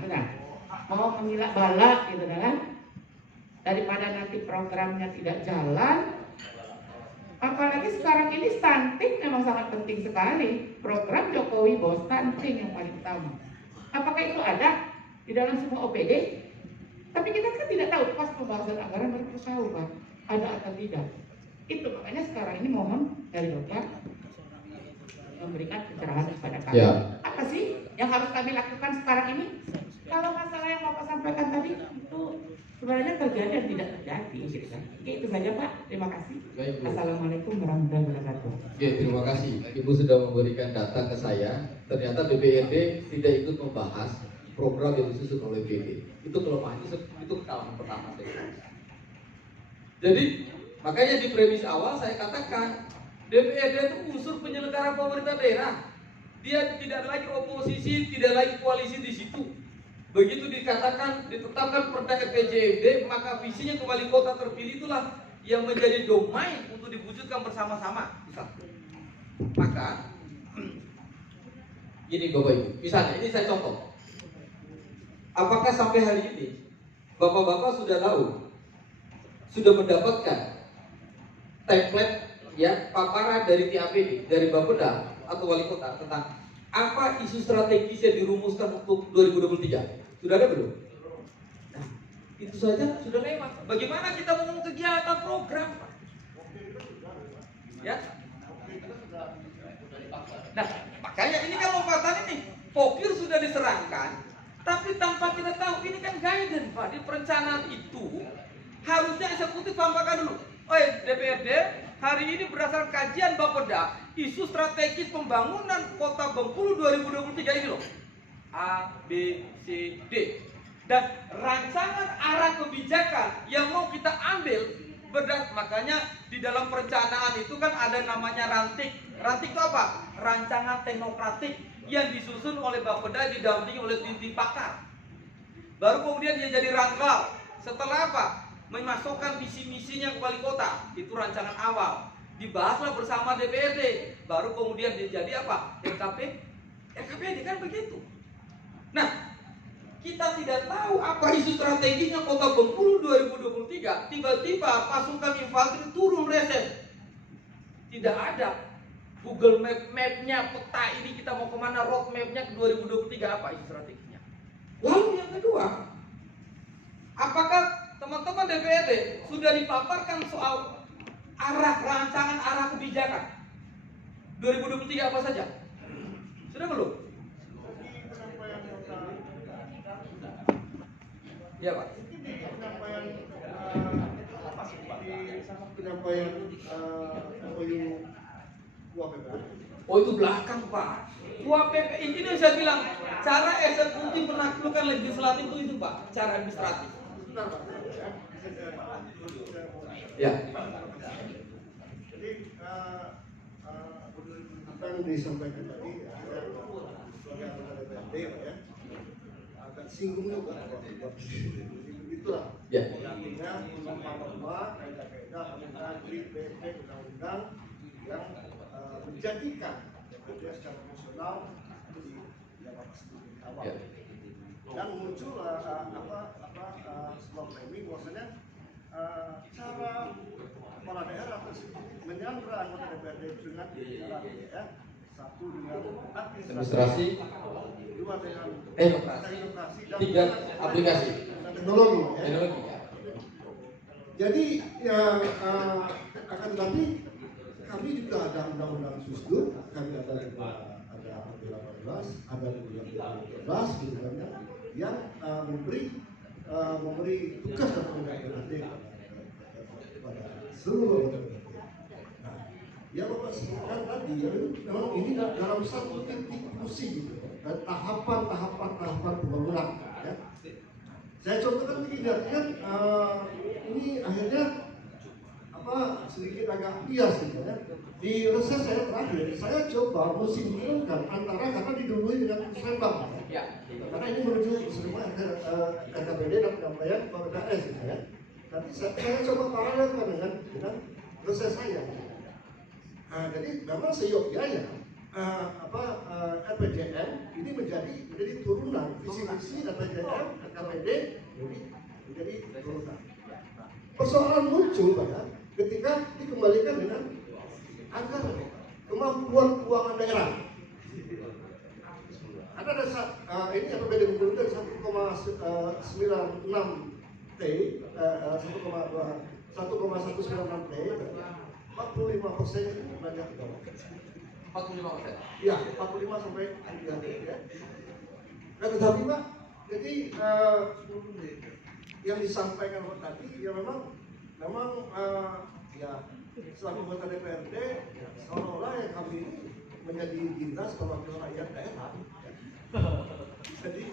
mau mengelak balak gitu kan, daripada nanti programnya tidak jalan. Apalagi sekarang ini stunting memang sangat penting sekali. Program Jokowi bahwa stunting yang paling utama. Apakah itu ada di dalam semua OPD? Tapi kita kan tidak tahu pas pembahasan anggaran baru tahu Pak, ada atau tidak. Itu makanya sekarang ini mohon dari Bapak memberikan pencerahan kepada kami. Ya. Apa sih yang harus kami lakukan sekarang ini? Kalau masalah yang Bapak sampaikan tadi itu sebenarnya terjadi dan tidak terjadi. Gitu kan. Oke, itu saja Pak. Terima kasih. Baik, Bu. Assalamualaikum warahmatullahi wabarakatuh. Oke, terima kasih. Ibu sudah memberikan data ke saya. Ternyata DPRD tidak ikut membahas program yang disusun oleh PD. Itu kelemahannya, itu kesalahan pertama saya. Jadi, makanya di premis awal saya katakan DPRD itu unsur penyelenggara pemerintah daerah. Dia tidak lagi oposisi, tidak lagi koalisi di situ. Begitu dikatakan, ditetapkan perda RPJMD, maka visinya kembali kota terpilih itulah yang menjadi domain untuk diwujudkan bersama-sama. Maka, gini Bapak Ibu, misalnya ini saya contoh. Apakah sampai hari ini Bapak-bapak sudah tahu, sudah mendapatkan template ya paparan dari TAPD, dari Bapeda atau wali kota tentang apa isu strategis yang dirumuskan untuk 2023? Sudah ada belum? Nah, itu saja sudah lewat. Bagaimana kita mau kegiatan program? Ya. Nah, makanya ini kan lompatan ini. Pokir sudah diserahkan, tapi tanpa kita tahu ini kan guidance Pak. Di perencanaan itu harusnya eksekutif sampaikan dulu. Oh DPRD, hari ini berdasarkan kajian Bapeda, isu strategis pembangunan Kota Bengkulu 2023 ini loh. A, B, C, D. Dan rancangan arah kebijakan yang mau kita ambil makanya di dalam perencanaan itu kan ada namanya ranting. Ranting itu apa? Rancangan teknokratik yang disusun oleh Bapeda didampingi oleh tim pakar. Baru kemudian dia jadi rangkal. Setelah apa? Memasukkan visi-misinya ke wali kota. Itu rancangan awal. Dibahaslah bersama DPRD. Baru kemudian dia jadi apa? RKPD kan begitu. Nah, kita tidak tahu apa isu strateginya Kota Bengkulu 2023. Tiba-tiba pasukan infanteri turun reses. Tidak ada Google Map-nya, peta ini kita mau kemana, roadmap-nya ke 2023 apa isu strateginya. Lalu yang kedua, apakah teman-teman DPRD sudah dipaparkan soal rancangan arah kebijakan 2023 apa saja? Sudah belum? Ya Pak. Penyampaian Oh itu belakang Pak. UAPP ini saya bilang cara eksekutif menaklukkan legislatif itu Pak, cara administratif. Ya. Jadi apa yang disampaikan tadi sebagai anggota DPRD ya agak singgung juga. Itulah. Ya. Artinya norma-norma, kaidah-kaidah, menteri, BP, undang-undang yang menjadikan DPRD secara nasional itu dilakukan sendiri awal. Ya. Dan muncul sebuah framing bahwasanya cara kepala daerah tersebut menyandra anggota DPRD dengan cara ya, satu dengan administrasi, dua dengan teknokrasi, dan tiga aplikasi teknologi. Ya. teknologi. Jadi ya akan tetapi kami juga ada undang-undang susdur, kami ada 18, ada 12 gitu kan ya, yang memberi tugas dan kewenangan kepada seluruh anggota DPRD. Nah, yang Bapak sebutkan tadi, memang ini dalam satu titik fungsi gitu, dan tahapan pembangunan. Ya. Saya contohkan begini, kan ini akhirnya sedikit agak bias gitu ya. Di reses saya terakhir, saya coba mensinkronkan antara karena didului dengan Serembang. Ya. Karena ini menuju semua RKPD dan penyampaian Bapeda S gitu ya. Nanti saya coba paralelkan dengan reses saya. Nah, jadi memang seyogyanya RPJM ini menjadi turunan visi-visi RPJM, RKPD menjadi turunan. Persoalan muncul pada ketika dikembalikan dengan anggaran, kemampuan keuangan daerah. Ada dasar ini APBD Bengkulu dari 1,96 T, 1,196 T, 45% itu belanja negara. 45%. Iya, 45 sampai 3 T ya. Nah, tetapi Pak, jadi yang disampaikan tadi ya memang ya selaku anggota DPRD seolah-olah ya kami ini menjadi dinas perwakilan rakyat daerah. Jadi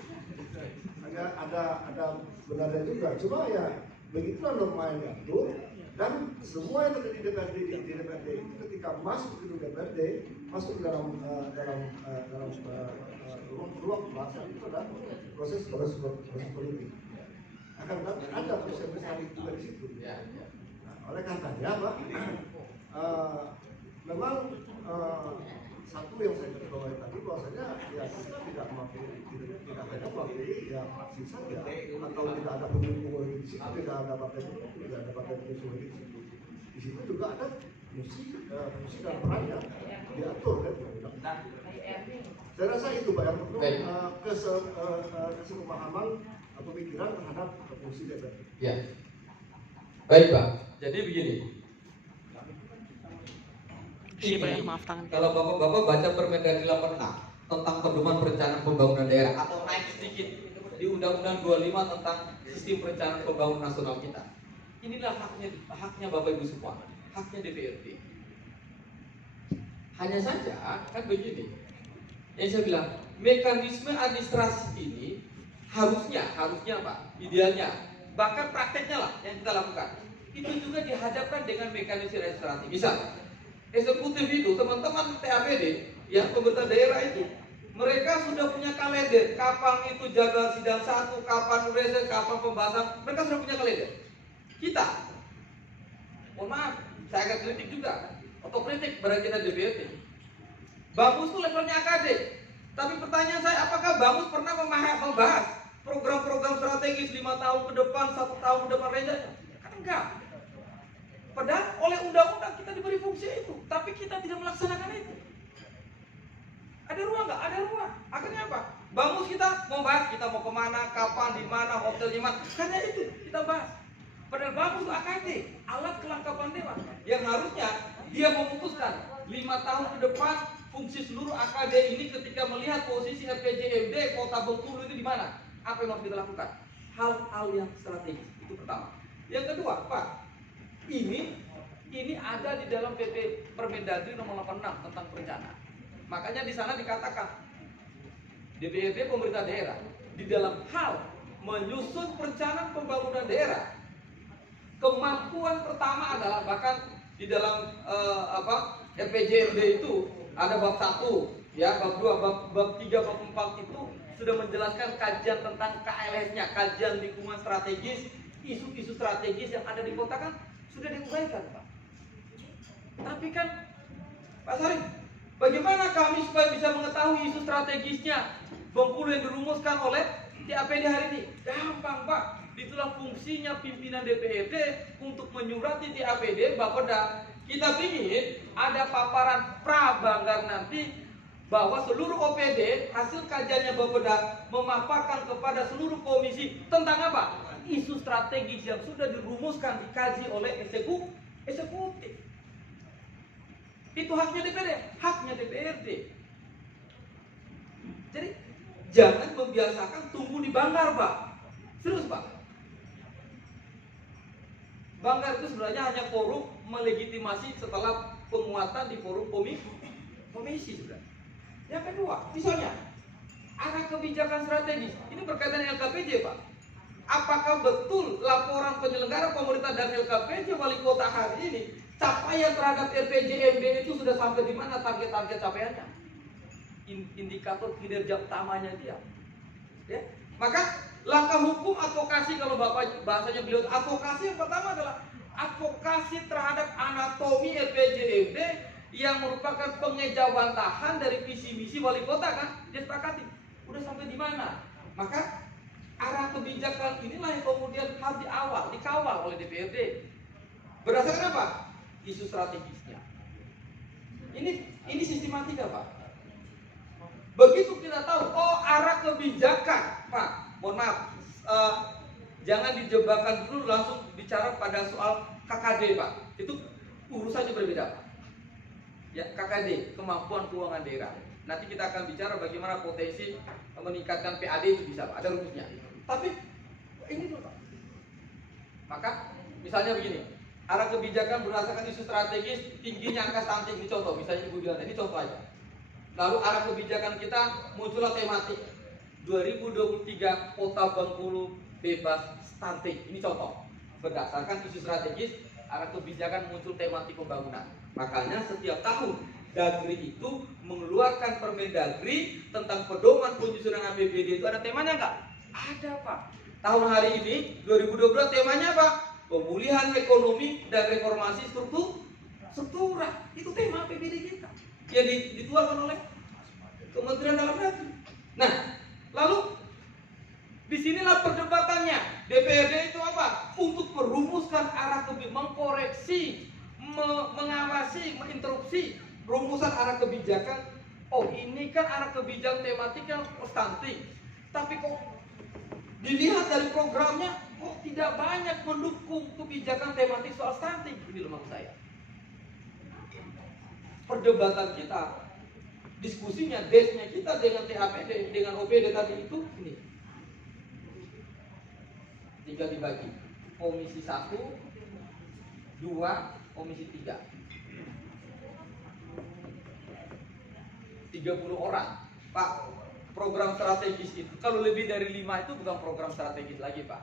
ada benarnya juga. Cuma ya begitulah norma yang diatur dan semua yang terjadi di DPRD itu ketika masuk ke DPRD masuk dalam ruang pembahasan itu adalah proses politik. Akan tetapi ada proses politik juga di situ. Nah, oleh karenanya Pak, memang satu yang saya ketahui tadi bahwasanya ya kita tidak hanya mewakili ya praksi saja atau tidak ada pendukung di situ, tidak ada partai pendukung, tidak ada partai pengusung di situ. Di situ juga ada fungsi dan perannya diatur oleh undang-undang. Saya rasa itu Pak yang perlu kesepemahaman atau pikiran terhadap fungsi DPR. Ya. Baik Pak. Jadi begini. Ini, kalau Bapak-Bapak baca Permendagri 86 tentang pedoman perencanaan pembangunan daerah atau naik sedikit di Undang-Undang 25 tentang sistem perencanaan pembangunan nasional kita. Inilah haknya Bapak Ibu semua, haknya DPRD. Hanya saja kan begini. Yang saya bilang, mekanisme administrasi ini harusnya Pak, idealnya, bahkan prakteknya lah yang kita lakukan. Itu juga dihadapkan dengan mekanisme administrasi. Misal eksekutif itu, teman-teman TAPD, yang pemerintah daerah itu, mereka sudah punya kalender, kapan itu jadwal sidang 1, kapan reses, kapan pembahasan, mereka sudah punya kalender. Kita, mohon maaf, saya agak kritik juga, otokritik pada kita DPRD. Bamus itu levelnya AKD, tapi pertanyaan saya, apakah Bamus pernah membahas program-program strategis 5 tahun ke depan, 1 tahun ke depan rencananya? Kan enggak. Padahal oleh undang-undang kita diberi fungsi itu, tapi kita tidak melaksanakan itu. Ada ruang nggak? Ada ruang. Akhirnya apa? Bamus kita mau bahas, kita mau kemana, kapan, di mana, hotel di mana. Hanya itu kita bahas. Padahal Bamus itu AKD, alat kelengkapan dewan, yang harusnya dia memutuskan 5 tahun ke depan fungsi seluruh AKD ini ketika melihat posisi RPJMD Kota Bengkulu itu di mana. Apa yang harus kita lakukan? Hal-hal yang strategis itu pertama. Yang kedua, Pak. Ini ada di dalam PP Permendagri nomor 86 tentang perencanaan. Makanya di sana dikatakan DPRD pemerintah daerah di dalam hal menyusun perencanaan pembangunan daerah, kemampuan pertama adalah bahkan di dalam RPJMD itu ada bab 1, ya, bab 2, bab 3, bab 4 itu sudah menjelaskan kajian tentang KLS-nya, kajian lingkungan strategis, isu-isu strategis yang ada di kota kan sudah diuraikan, Pak. Tapi kan Pak Sarif, bagaimana kami supaya bisa mengetahui isu strategisnya Bengkulu yang dirumuskan oleh TAPD hari ini? Gampang, Pak. Itulah fungsinya pimpinan DPRD untuk menyurati TAPD Bapeda. Kita ingin ada paparan prabanggar nanti bahwa seluruh OPD hasil kajiannya Bapeda memaparkan kepada seluruh komisi tentang apa? Isu strategis yang sudah dirumuskan, dikaji oleh eksekutif. Itu haknya DPRD. Jadi jangan membiasakan tumbuh di banggar, Pak. Serius, Pak. Banggar itu sebenarnya hanya forum melegitimasi setelah penguatan di forum komisi sudah. Yang kedua, misalnya arah kebijakan strategis. Ini berkaitan dengan LKPJ, Pak. Apakah betul laporan penyelenggara pemerintah dan LKPJ wali kota hari ini capaian terhadap RPJMD itu sudah sampai di mana target-target capaiannya? Indikator kinerja utamanya dia. Ya. Maka langkah hukum advokasi, kalau Bapak bahasanya beliau, advokasi yang pertama adalah advokasi terhadap anatomi RPJMD yang merupakan pengejawantahan dari visi misi wali kota kan, disepakati. Udah sampai di mana? Maka arah kebijakan inilah yang kemudian harus dikawal oleh DPRD. Berdasarkan apa? Isu strategisnya. Ini sistematika, Pak. Begitu kita tahu, oh arah kebijakan, Pak. Mohon maaf, jangan dijebakkan dulu langsung bicara pada soal KKD, Pak. Itu urusannya berbeda, Pak. Ya, KKD, kemampuan keuangan daerah. Nanti kita akan bicara bagaimana potensi meningkatkan PAD itu bisa, Pak. Ada rumusnya. Tapi ini dulu, Pak. Maka misalnya begini, arah kebijakan berdasarkan isu strategis, tingginya angka stunting, ini contoh. Misalnya Ibu bilang, ini contoh aja. Lalu arah kebijakan kita muncullah tematik 2023 Kota Bengkulu bebas stunting. Ini contoh. Berdasarkan isu strategis, arah kebijakan muncul tematik pembangunan. Makanya setiap tahun Dagri itu mengeluarkan Permendagri tentang pedoman penyusunan APBD itu ada temanya enggak? Ada, Pak. Tahun hari ini 2022 temanya apa? Pemulihan ekonomi dan reformasi struktural. Itu tema APBD kita. Yang dituangkan oleh Kementerian Dalam Negeri. Nah, lalu disinilah perdebatannya. DPRD itu apa? Untuk merumuskan arah kebijakan, mengkoreksi, mengawasi, menginterupsi rumusan arah kebijakan. Oh, ini kan arah kebijakan tematiknya stunting. Tapi kok dilihat dari programnya, kok tidak banyak mendukung kebijakan tematik soal stunting. Ini loh maksud saya. Perdebatan kita, diskusinya, desnya kita dengan TAPD, dengan OPD tadi itu ini. Tiga dibagi. Komisi 1, 2, komisi 3. 30 orang. Pak, program strategis itu kalau lebih dari 5 itu bukan program strategis lagi, Pak.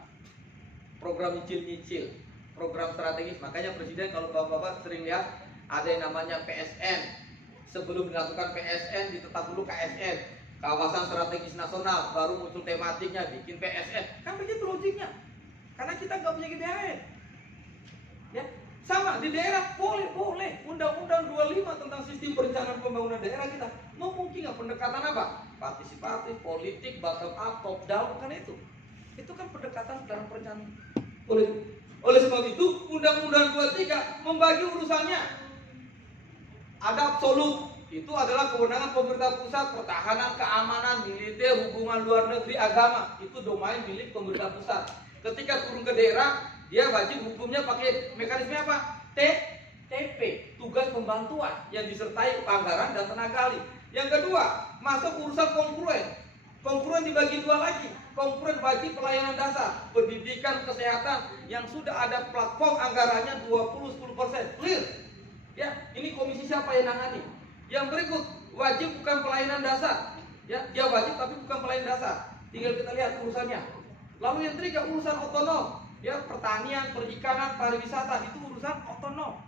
Program nyicil-nyicil, program strategis. Makanya Presiden kalau Bapak-bapak sering lihat ada yang namanya PSN. Sebelum dilakukan PSN ditetap dulu KSN, kawasan strategis nasional, baru muncul tematiknya bikin PSN. Kan begitu logiknya. Karena kita nggak punya GBHN. Ya, sama di daerah boleh. Undang-Undang 25 tentang sistem perencanaan pembangunan daerah kita memungkinkan pendekatan apa? Partisipatif, politik, bottom up, top down, kan itu. Itu kan pendekatan dalam perencanaan politik. Oleh sebab itu, Undang-Undang 23 membagi urusannya. Ada absolut, itu adalah kewenangan pemerintah pusat, pertahanan, keamanan, militer, hubungan luar negeri, agama. Itu domain milik pemerintah pusat. Ketika turun ke daerah, dia wajib hukumnya pakai mekanisme apa? TP, tugas pembantuan yang disertai anggaran dan tenaga ahli. Yang kedua, masuk urusan kongruen. Kongruen dibagi dua lagi. Kongruen wajib pelayanan dasar, pendidikan, kesehatan yang sudah ada platform anggarannya 20-10%. Clear? Ya, ini komisi siapa yang nangani? Yang berikut, wajib bukan pelayanan dasar. Ya, dia wajib tapi bukan pelayanan dasar. Tinggal kita lihat urusannya. Lalu yang ketiga, urusan otonom. Ya, pertanian, perikanan, pariwisata itu urusan otonom.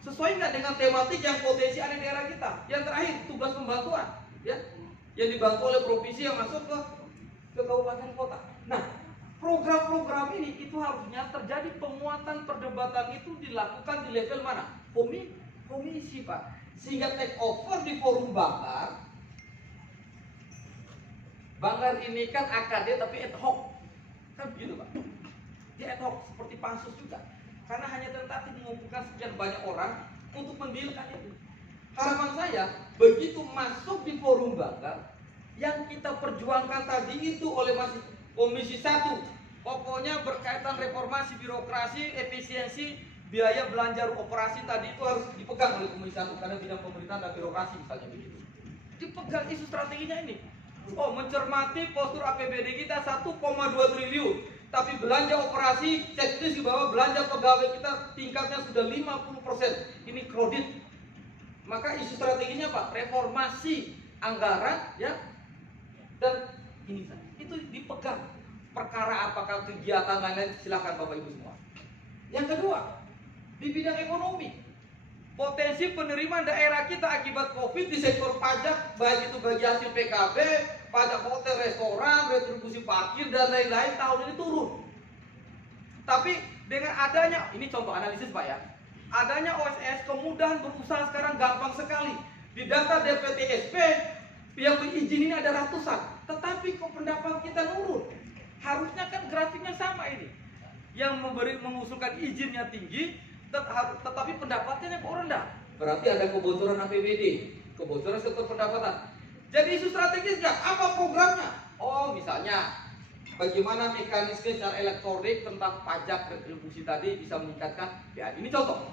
Sesuai nggak dengan tematik yang potensi ada di daerah kita? Yang terakhir, tugas pembantuan. Ya, yang dibantu oleh provinsi yang masuk ke kabupaten kota. Nah, program-program ini itu harusnya terjadi penguatan perdebatan itu dilakukan di level mana? Komisi, Pak. Sehingga take over di forum Banggar. Banggar ini kan AKD tapi ad hoc. Kan begitu, Pak. Dia ad hoc seperti pansus juga. Karena hanya tentatif mengumpulkan sekian banyak orang untuk mendilkan itu. Harapan saya, begitu masuk di forum Banggar, yang kita perjuangkan tadi itu oleh Komisi 1, pokoknya berkaitan reformasi birokrasi, efisiensi, biaya belanja operasi tadi itu harus dipegang oleh Komisi 1 karena bidang pemerintahan dan birokrasi misalnya begitu. Dipegang isu strateginya ini. Oh, mencermati postur APBD kita 1,2 triliun, tapi belanja operasi checklist di bawah belanja pegawai kita tingkatnya sudah 50%. Ini kredit. Maka isu strategisnya Pak, reformasi anggaran ya. Dan ini itu dipegang. Perkara apakah kegiatan lain-lain silakan Bapak Ibu semua. Yang kedua, di bidang ekonomi, potensi penerimaan daerah kita akibat Covid di sektor pajak, baik itu bagi hasil PKB, pajak hotel, restoran, retribusi parkir dan lain-lain tahun ini turun. Tapi dengan adanya, ini contoh analisis Pak ya, adanya OSS kemudahan berusaha sekarang gampang sekali. Di data DPTSP yang berizin ini ada ratusan, tetapi kok pendapat kita nurun. Harusnya kan grafiknya sama ini. Yang mengusulkan izinnya tinggi, tetapi pendapatannya kok rendah. berarti ada kebocoran APBD, kebocoran sektor pendapatan. Jadi isu strategis nggak? Apa programnya? Oh, misalnya bagaimana mekanisme secara elektronik tentang pajak retribusi tadi bisa meningkatkan PAD. Ini contoh.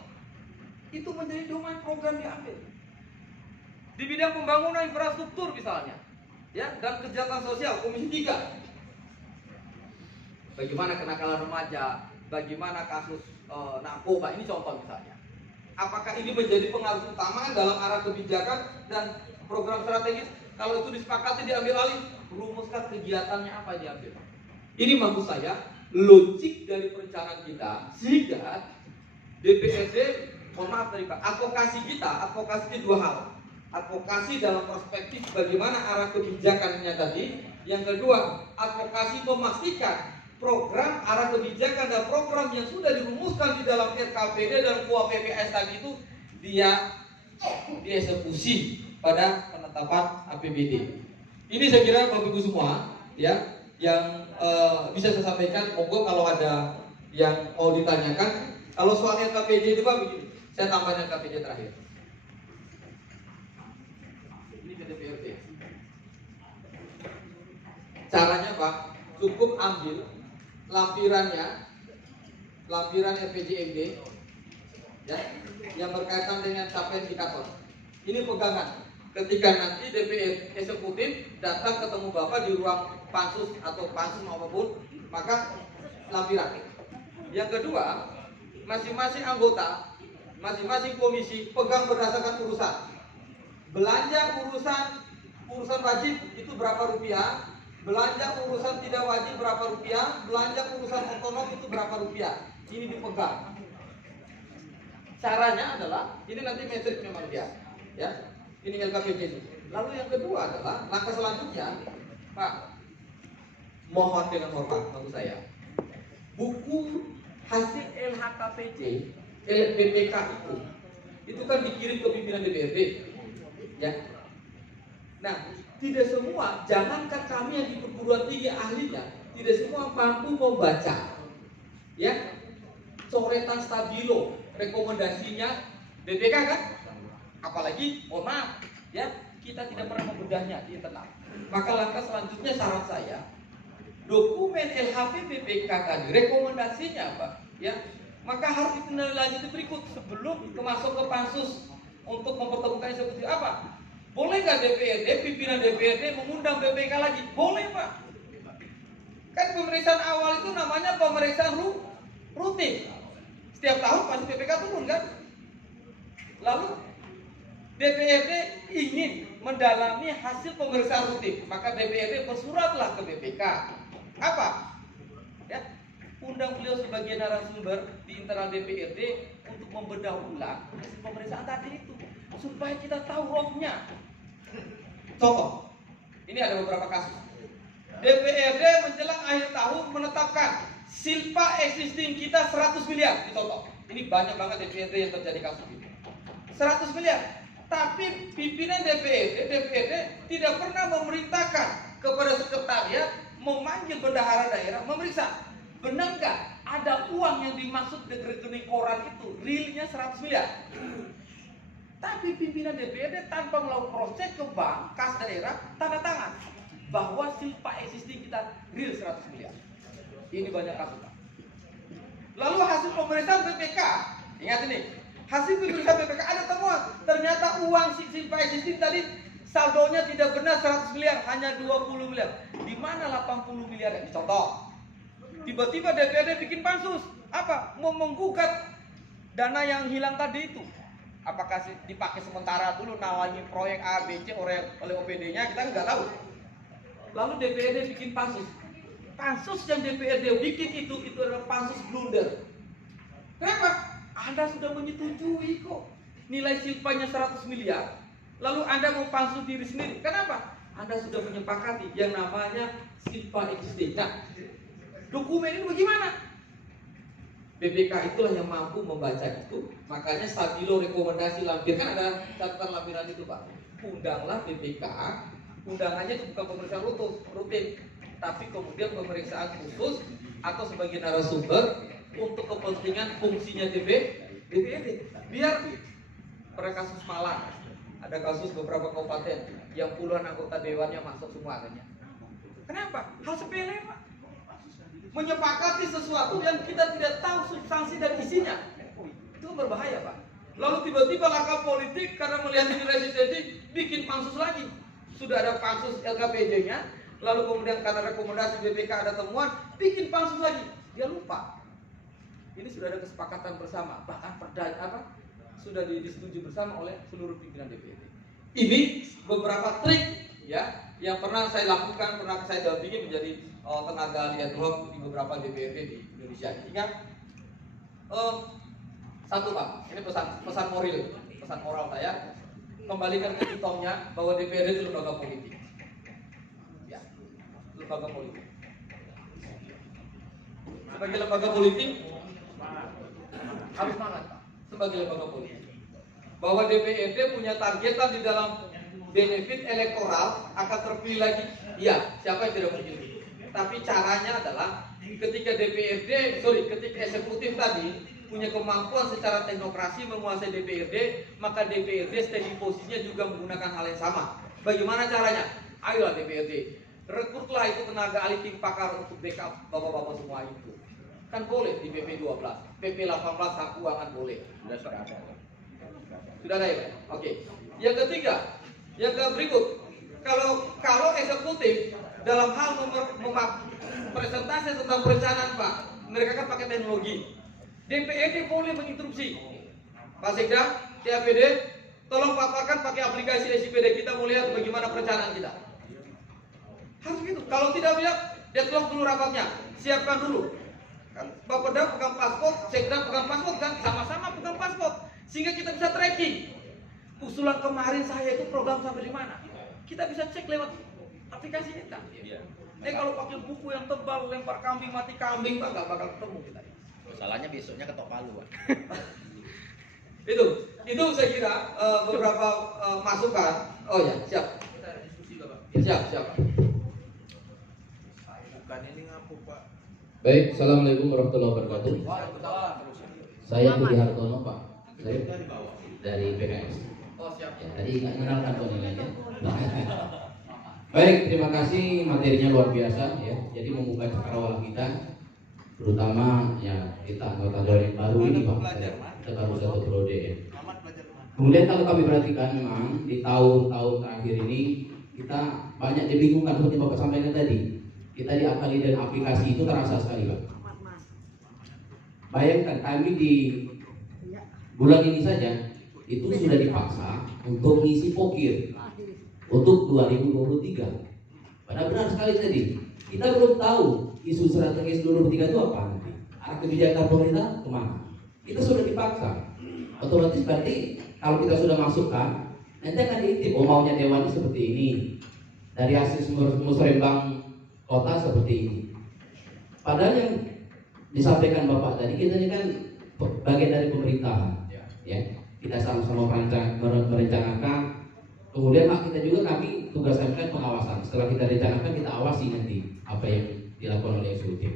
Itu menjadi domain program diambil. Di bidang pembangunan infrastruktur misalnya, ya, dan kejahatan sosial, Komisi 3. Bagaimana kenakalan remaja, bagaimana kasus narkoba, ini contoh misalnya. Apakah ini menjadi pengaruh utama dalam arah kebijakan dan program strategis? Kalau itu disepakati diambil alih, rumuskan kegiatannya apa diambil. Ini maksud saya, logik dari perencanaan kita, sehingga DPRD, mohon maaf tadi Pak, advokasi dua hal. Advokasi dalam perspektif bagaimana arah kebijakannya tadi. Yang kedua, advokasi memastikan program, arah kebijakan dan program yang sudah dirumuskan di dalam RKPD dan KUA PPS tadi itu dia dieksekusi pada penetapan APBD. Ini saya kira Bapak Ibu semua ya yang bisa saya sampaikan. Monggo kalau ada yang mau ditanyakan. Kalau soal RKPD itu Pak begini, saya tambahkan RKPD terakhir. Ini DPRD. Caranya Pak, cukup ambil lampiran RPJMD ya, yang berkaitan dengan capaian indikator. Ini pegangan. Ketika nanti DPR eksekutif datang ketemu Bapak di ruang pansus atau pansus apapun, maka lampiran. Yang kedua, masing-masing anggota, masing-masing komisi pegang berdasarkan urusan. Belanja urusan wajib itu berapa rupiah, belanja urusan tidak wajib berapa rupiah, belanja urusan otonom itu berapa rupiah. Ini dipegang. Caranya adalah ini nanti metrik memang dia, ya. Ini LKPD itu. Lalu yang kedua adalah langkah selanjutnya, Pak, mohon dengan hormat maksud saya, buku hasil LHKPD, BPK itu kan dikirim ke pimpinan DPRD, ya. Nah, tidak semua, jangankan kami yang di perguruan tinggi ahlinya, tidak semua mampu membaca, ya, coretan stabilo, rekomendasinya BPK kan? Apalagi, mohon maaf, ya, kita tidak pernah membedahnya di internal. Maka langkah selanjutnya saran saya, dokumen LHP BPK tadi, rekomendasinya Pak, ya, maka harus ditindaklanjuti berikut sebelum masuk ke pansus untuk mempertemukan eksekutif apa? Boleh nggak DPRD, pimpinan DPRD mengundang BPK lagi? Boleh Pak. Kan pemeriksaan awal itu namanya pemeriksaan rutin. Setiap tahun pasti BPK turun kan? Lalu DPRD ingin mendalami hasil pemeriksaan rutin, maka DPRD bersuratlah ke BPK. Apa? Ya, undang beliau sebagai narasumber di internal DPRD untuk membedah ulang hasil pemeriksaan tadi itu, supaya kita tahu rohnya. Contoh, ini ada beberapa kasus. DPRD menjelang akhir tahun menetapkan silpa existing kita 100 miliar. Ini contoh. Ini banyak banget DPRD yang terjadi kasus ini. 100 miliar. Tapi pimpinan DPRD tidak pernah memerintahkan kepada sekretariat memanggil bendahara daerah memeriksa. Benar nggak ada uang yang dimaksud di rekening koran itu realnya 100 miliar? Tapi pimpinan DPRD tanpa melakukan proses ke bank, kas daerah, tanda tangan bahwa silpa existing kita real 100 miliar. Ini banyak kasus. Lalu hasil pemeriksaan BPK, ingat ini, hasil pemeriksaan BPK ada temuan, ternyata uang silpa existing tadi saldonya tidak benar 100 miliar, hanya 20 miliar. Di mana 80 miliar? Ini contoh. Tiba-tiba DPRD bikin pansus, apa? Mau menggugat dana yang hilang tadi itu. Apakah dipakai sementara dulu nalangi proyek A, B, C oleh OPD-nya, kita nggak tahu. Lalu DPRD bikin pansus. Pansus yang DPRD bikin itu adalah pansus blunder. Kenapa? Anda sudah menyetujui kok nilai silpanya 100 miliar, lalu Anda mau pansus diri sendiri. Kenapa? Anda sudah menyepakati yang namanya silpa existing. Nah, dokumen ini bagaimana? BPK itulah yang mampu membaca itu. Makanya stabilo rekomendasi lampir, kan ada catatan lampiran itu Pak. Undanglah BPK. Undangannya itu bukan pemeriksaan rutin, tapi kemudian pemeriksaan khusus atau sebagai narasumber untuk kepentingan fungsinya DPRD. Biar Pernah kasus Malang, ada kasus beberapa kabupaten yang puluhan anggota dewannya masuk semua katanya. Kenapa? Hal sepele Pak. Menyepakati sesuatu yang kita tidak tahu substansi dan isinya, itu berbahaya Pak. Lalu tiba-tiba langkah politik karena melihat ini resistensi, bikin pansus lagi. Sudah ada pansus LKPJ-nya, lalu kemudian karena rekomendasi BPK ada temuan, bikin pansus lagi. Dia lupa. Ini sudah ada kesepakatan bersama, bahkan sudah disetujui bersama oleh seluruh pimpinan DPRD. Ini beberapa trik ya yang pernah saya lakukan, pernah saya dampingi menjadi tenaga ahli ad hoc di beberapa DPRD di Indonesia. Ingat, satu Pak, ini pesan moral saya, kembalikan ke kitongnya bahwa DPRD itu lembaga politik. Ya, lembaga politik. Sebagai lembaga politik harus semangat Pak. Sebagai lembaga politik, bahwa DPRD punya targetan di dalam benefit elektoral akan terpilih lagi. Iya, siapa yang tidak mungkin? Tapi caranya adalah ketika ketika eksekutif tadi punya kemampuan secara teknokrasi menguasai DPRD, maka DPRD standing posisinya juga menggunakan hal yang sama. Bagaimana caranya? Ayolah DPRD, rekrutlah itu tenaga ahli tim pakar untuk backup bapak-bapak semua itu. Kan boleh di PP 12, PP 18 hak keuangan boleh. Sudah ada ya Pak? Oke. Yang ketiga, yang berikut, kalau eksekutif dalam hal presentasi tentang perencanaan Pak, mereka kan pakai teknologi. DPRD boleh menginstruksi Pak Sekda, CAPD, tolong paparkan pakai aplikasi SIPD, kita mau lihat bagaimana perencanaan kita. Harus gitu. Kalau tidak bisa, deadlock dulu rapatnya, siapkan dulu. Bapeda pegang paspor, Sekda pegang paspor, kan sama-sama pegang paspor, sehingga kita bisa tracking. Usulan kemarin saya itu program sampai di mana? Kita bisa cek lewat aplikasi kita. Kalau pakai buku yang tebal, lempar kambing mati kambing, Pak, nggak bakal ketemu kita. Masalahnya besoknya ketok palu, Pak. itu saya kira beberapa masukan. Oh ya, siap. Kita diskusi Bapak. Siap. Bukan ini ngapu, Pak. Baik, assalamualaikum warahmatullahi wabarakatuh. Saya Budi Hartono Pak, saya dari PKS. Oh siap. Ya, tadi nggak kenalkan Pak nilainya. Baik, terima kasih, materinya luar biasa ya. Jadi membuka cakrawala kita, terutama ya kita anggota dewan yang baru ini Pak. Kita baru satu periode ya. Kemudian kalau kami perhatikan memang di tahun-tahun terakhir ini kita banyak dibingungkan seperti Bapak sampaikan tadi. Kita diakali dan aplikasi itu terasa sekali Pak. Bayangkan kami di bulan ini saja itu sudah dipaksa untuk mengisi pokir untuk 2023. Padahal benar sekali tadi, kita belum tahu isu strategis 2023 itu apa nanti. Arah kebijakan pemerintah kemana? Kita sudah dipaksa. Otomatis berarti kalau kita sudah masukkan, nanti akan diintip, maunya dewan ini seperti ini. Dari hasil musrembang kota seperti ini. Padahal yang disampaikan Bapak tadi, kita ini kan bagian dari pemerintahan, ya. Kita sama-sama merencanakan. Kemudian kita juga kami tugas kami kan pengawasan. Setelah kita rencanakan, kita awasi nanti apa yang dilakukan oleh eksekutif.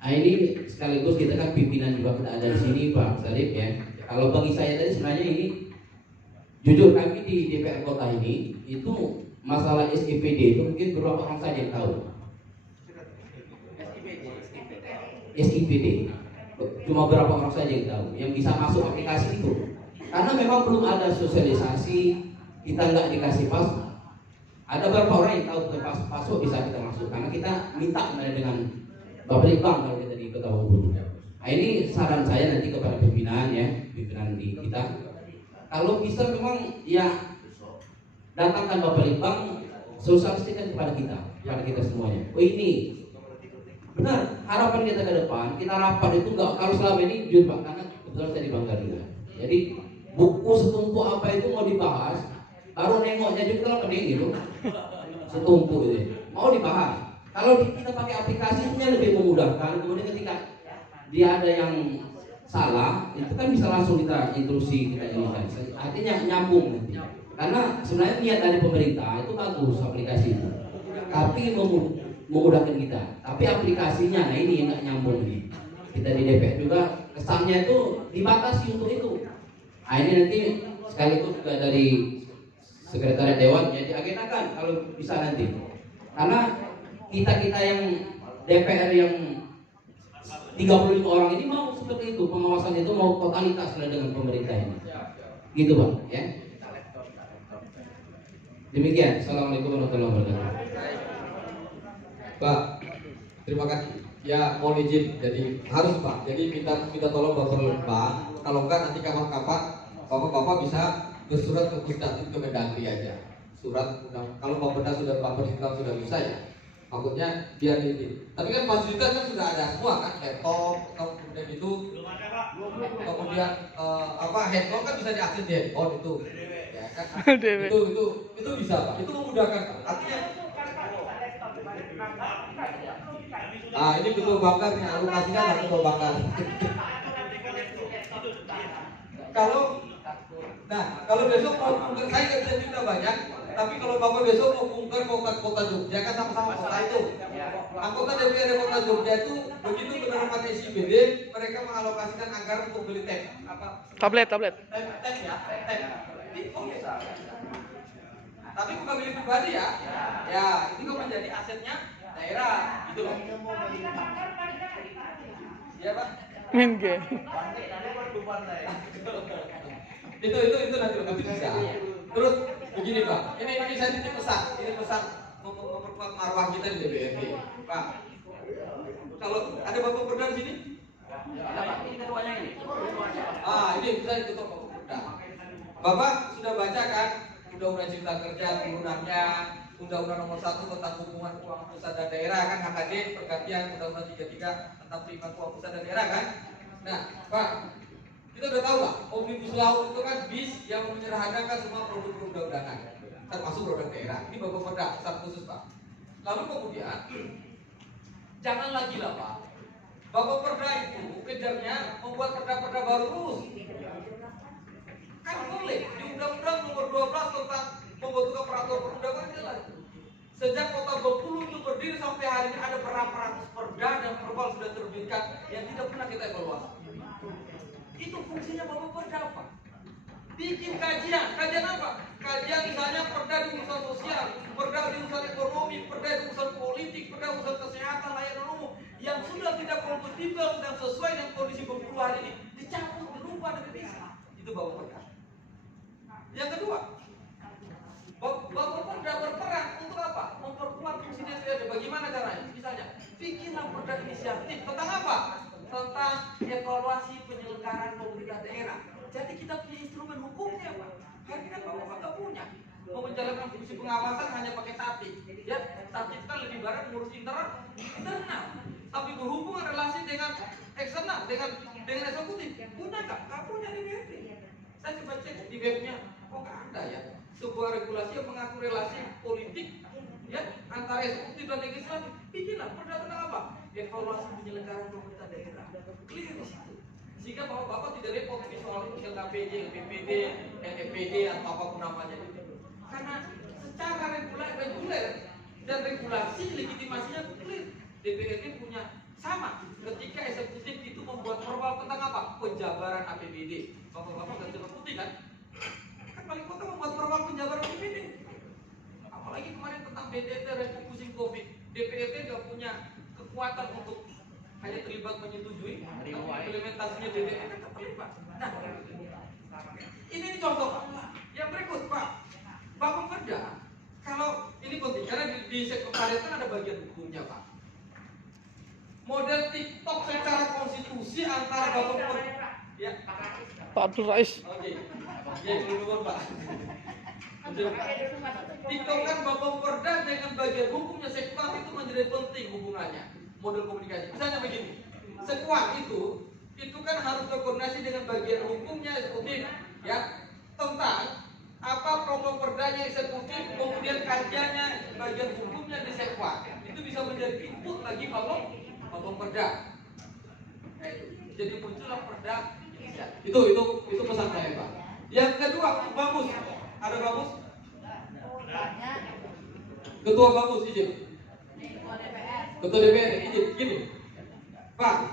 Nah ini sekaligus kita kan pimpinan juga kita ada di sini Pak Salib ya. Kalau bagi saya tadi sebenarnya ini, jujur kami di DPR kota ini itu masalah SIPD itu mungkin beberapa orang saja yang tahu. SIPD cuma beberapa orang saja yang tahu yang bisa masuk aplikasi itu, karena memang belum ada sosialisasi, kita nggak dikasih pas. Ada beberapa orang yang tahu masuk bisa kita masuk, karena kita minta dengan Bapak Litbang kalau kita di Kota Bengkulu. Nah ini saran saya nanti kepada pimpinan ya, pimpinan di kita, kalau bisa memang ya datangkan Bapak Litbang, sosialisasikan kepada kita semuanya. Oh ini benar, harapan kita ke depan, kita rapat itu enggak, kalau selama ini jujur Pak, karena kebetulan saya di Bangka juga. Jadi buku setumpuk apa itu mau dibahas, baru nengoknya juga kalau pening gitu, setumpuk itu mau dibahas. Kalau kita pakai aplikasinya lebih memudahkan. Kemudian ketika dia ada yang salah, itu kan bisa langsung kita intrusi, kita ini kan. Artinya nyambung nanti. Karena sebenarnya niat dari pemerintah itu bagus aplikasi itu, tapi memudahkan kita. Tapi aplikasinya, nah ini yang nggak nyambung ini. Kita di DPR juga kesannya itu dibatasi untuk itu. Nah ini nanti sekaligus juga dari sekretariat dewan ya diagendakan kalau bisa nanti. Karena kita yang DPR yang 35 orang ini mau seperti itu, pengawasan itu mau totalitas dengan pemerintah ini. Gitu Bang, ya. Demikian. Assalamualaikum warahmatullahi wabarakatuh. Pak, terima kasih. Ya, mohon izin. Jadi harus Pak. Jadi minta tolong Bapak, kalau enggak nanti kapan-kapan Bapak bisa bersurat ke Pusdatin ke Mendagri aja. Surat kalau Bapak sudah sudah bisa ya. Maksudnya biar ini. Tapi kan fasilitas kan sudah ada semua kan, laptop, kemudian itu, kemudian handphone kan bisa diakses di handphone itu. Ya kan? Itu bisa Pak. Itu memudahkan Pak. Artinya ini betul bakarnya, alokasinya nggak betul bakar. Kalau besok mau bongkar, saya nggak bisa cerita banyak. Tapi kalau Bapak besok mau bongkar kota Jogja kan sama-sama kota itu. Anggota DPRD Kota Jogja itu begitu menerima SIBD, mereka mengalokasikan anggaran untuk beli tablet. Tab ya, tab. Oke. Tapi bukan milik pribadi ya. Ya, itu kan menjadi asetnya daerah, gitu loh. Iya Pak. Main game. Itu nanti bisa. Terus begini Pak, ini saya titip pesan, memperkuat marwah kita di DPRD, Pak. Kalau ada Bapak Perda di sini? Ada Pak, ini ketuanya ini. Ini saya tutup Bapak Perda. Bapak sudah baca kan Undang-Undang Cipta Kerja turunannya, Undang-Undang Nomor 1 tentang hubungan keuangan pusat dan daerah kan, HKD pergantian Undang-Undang 33 tentang penerimaan keuangan pusat dan daerah kan. Nah, Pak, kita udah tahu lah, Omnibus Law itu kan bis yang menyederhanakan semua produk perundang-undangan, termasuk produk daerah. Ini Bapak Perda, pesan khusus Pak. Lalu kemudian, jangan lagi lah Pak, Bapak Perda itu kejarnya membuat perda-perda baru terus. Kan boleh, di Undang-Undang Nomor 12 tentang pembentukan peraturan perundangan jelas. Sejak Kota Bengkulu itu berdiri sampai hari ini ada berapa ratus perda dan perwal sudah terbitkan yang tidak pernah kita evaluasi. Itu fungsinya Bapak Perda apa? Bikin kajian apa? Kajian misalnya perda di urusan sosial, perda di urusan ekonomi, perda di urusan politik, perda di urusan kesehatan, layanan umum yang sudah tidak kompatibel dan sesuai dengan kondisi Bengkulu hari ini dicabut, dirubah dan bisa. Itu Bapak Perda. Yang kedua, Bapak Perda berperan untuk apa? Memperkuat fungsi DPRD. Bagaimana caranya? Misalnya, bikinlah perda inisiatif tentang apa? Tentang evaluasi penyelenggaraan pemerintah daerah. Jadi kita punya instrumen hukumnya Pak. Hari ini kan Bapak nggak punya. Mau menjalankan fungsi pengawasan hanya pakai tatip. Ya, tatip kan lebih barat ngurus internal. Tapi berhubungan relasi dengan eksternal, dengan eksekutif. Punya nggak? Nggak punya di DPRD. Saya coba cek di webnya, kok nggak ada ya? Sebuah regulasi yang mengatur relasi politik ya antara eksekutif dan legislatif. Bikinlah perda tentang apa? Evaluasi penyelenggaraan pemerintah daerah. Clear di situ. Sehingga bapak tidak repot soal LKPJ, LPPD, LPD atau apapun namanya itu. Karena secara reguler dan regulasi legitimasinya clear. DPRD punya sama. Ketika eksekutif itu membuat perwal tentang apa? Penjabaran APBD. Bapak-bapak nggak cepat putih kan? Kan paling kota membuat perwal penjabaran APBD. Apalagi kemarin tentang BDT refocusing COVID. DPRD nggak punya kekuatan untuk hanya terlibat menyetujui, tapi implementasinya DPR kan terlibat. Nah, ini contoh Pak. Yang berikut Pak, Bapak Perda, kalau ini penting karena di sekretariat kan ada bagian hukumnya Pak. Model TikTok secara konstitusi antara Bapak Perda, ya Pak Abdul Rais. Oke, ya dulu Pak. TikTok kan Bapak Perda dengan bagian hukumnya Sekwan itu menjadi penting hubungannya. Model komunikasi. Misalnya begini, Sekwan itu kan harus berkoordinasi dengan bagian hukumnya eksekutif, ya tentang apa program perdanya eksekutif, kemudian kajiannya bagian hukumnya di Sekwan. Itu bisa menjadi input lagi Bapak Perda. Jadi muncullah perda. Ya, itu pesan saya Pak. Yang kedua, bagus. Ada bagus? Ketua bagus izin. Ketua DPR izin. Gini, Pak,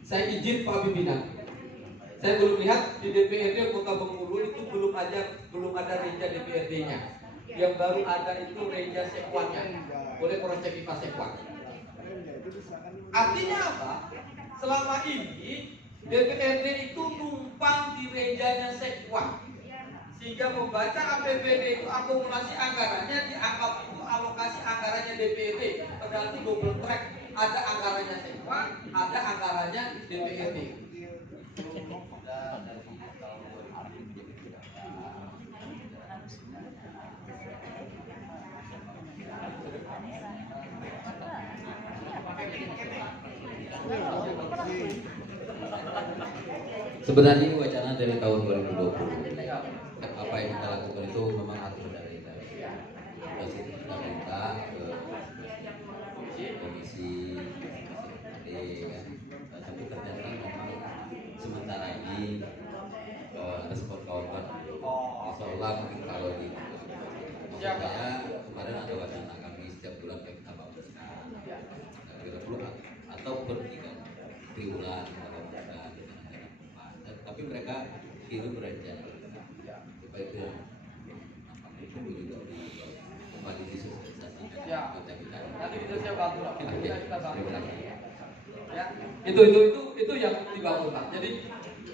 saya izin Pak pimpinan. Saya belum lihat di DPRD Kota Bengkulu itu belum ada reja DPRD-nya. Yang baru ada itu reja sekwannya. Boleh cross check IPA sekwan. Artinya apa? Selama ini DPRD itu numpang di rejanya sekwan, sehingga membaca APBD itu akumulasi anggarannya dianggap itu alokasi anggarannya DPRD, padahal itu double track, ada anggarannya sekwan, ada anggarannya DPRD. Sebenarnya ini wacana dari tahun 2020. Apa yang kita lakukan itu memang atur dari kita. Terus kita minta ke komisi kan. Tapi ternyata memang sementara ini respon kawan-kawan seolah mungkin kalau di saya kemarin ada wacana kami setiap bulan kayak kita baguskan atau bertiga triwulan tapi mereka kirim berencana supaya itu perlu juga kembali disosialisasikan kita. Nanti itu saya bantu lah. Kita bantu lagi. Ya, itu yang dibangun Pak. Jadi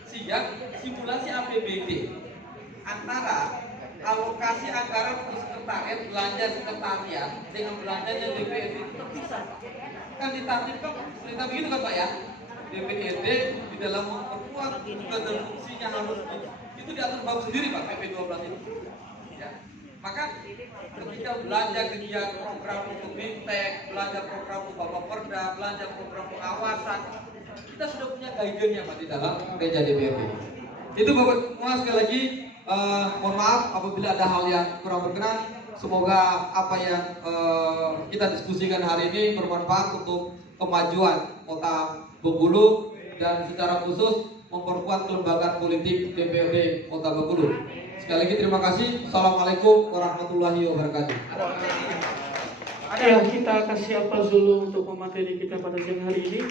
sehingga simulasi APBD antara alokasi anggaran untuk sekretariat, belanja sekretariat dengan belanjanya DPRD itu terpisah. Kan ditertibkan cerita begitu kan Pak ya? DPRD di dalam memperkuat tugas dan fungsinya harus itu diatur bab sendiri Pak PP 12 itu. Ya. Maka ketika belanja kegiatan program untuk BIMTEK, belanja program untuk Bapak Perda, belanja program pengawasan, kita sudah punya guidance-nya Pak di dalam reja DPRD. Itu Bapak semua sekali lagi mohon maaf apabila ada hal yang kurang berkenan. Semoga apa yang kita diskusikan hari ini bermanfaat untuk kemajuan Kota Bengkulu dan secara khusus memperkuat kelembagaan politik DPRD Kota Bengkulu. Sekali lagi terima kasih. Assalamualaikum warahmatullahi wabarakatuh. Ya, kita akan siapkan dulu untuk pemateri kita pada siang hari ini.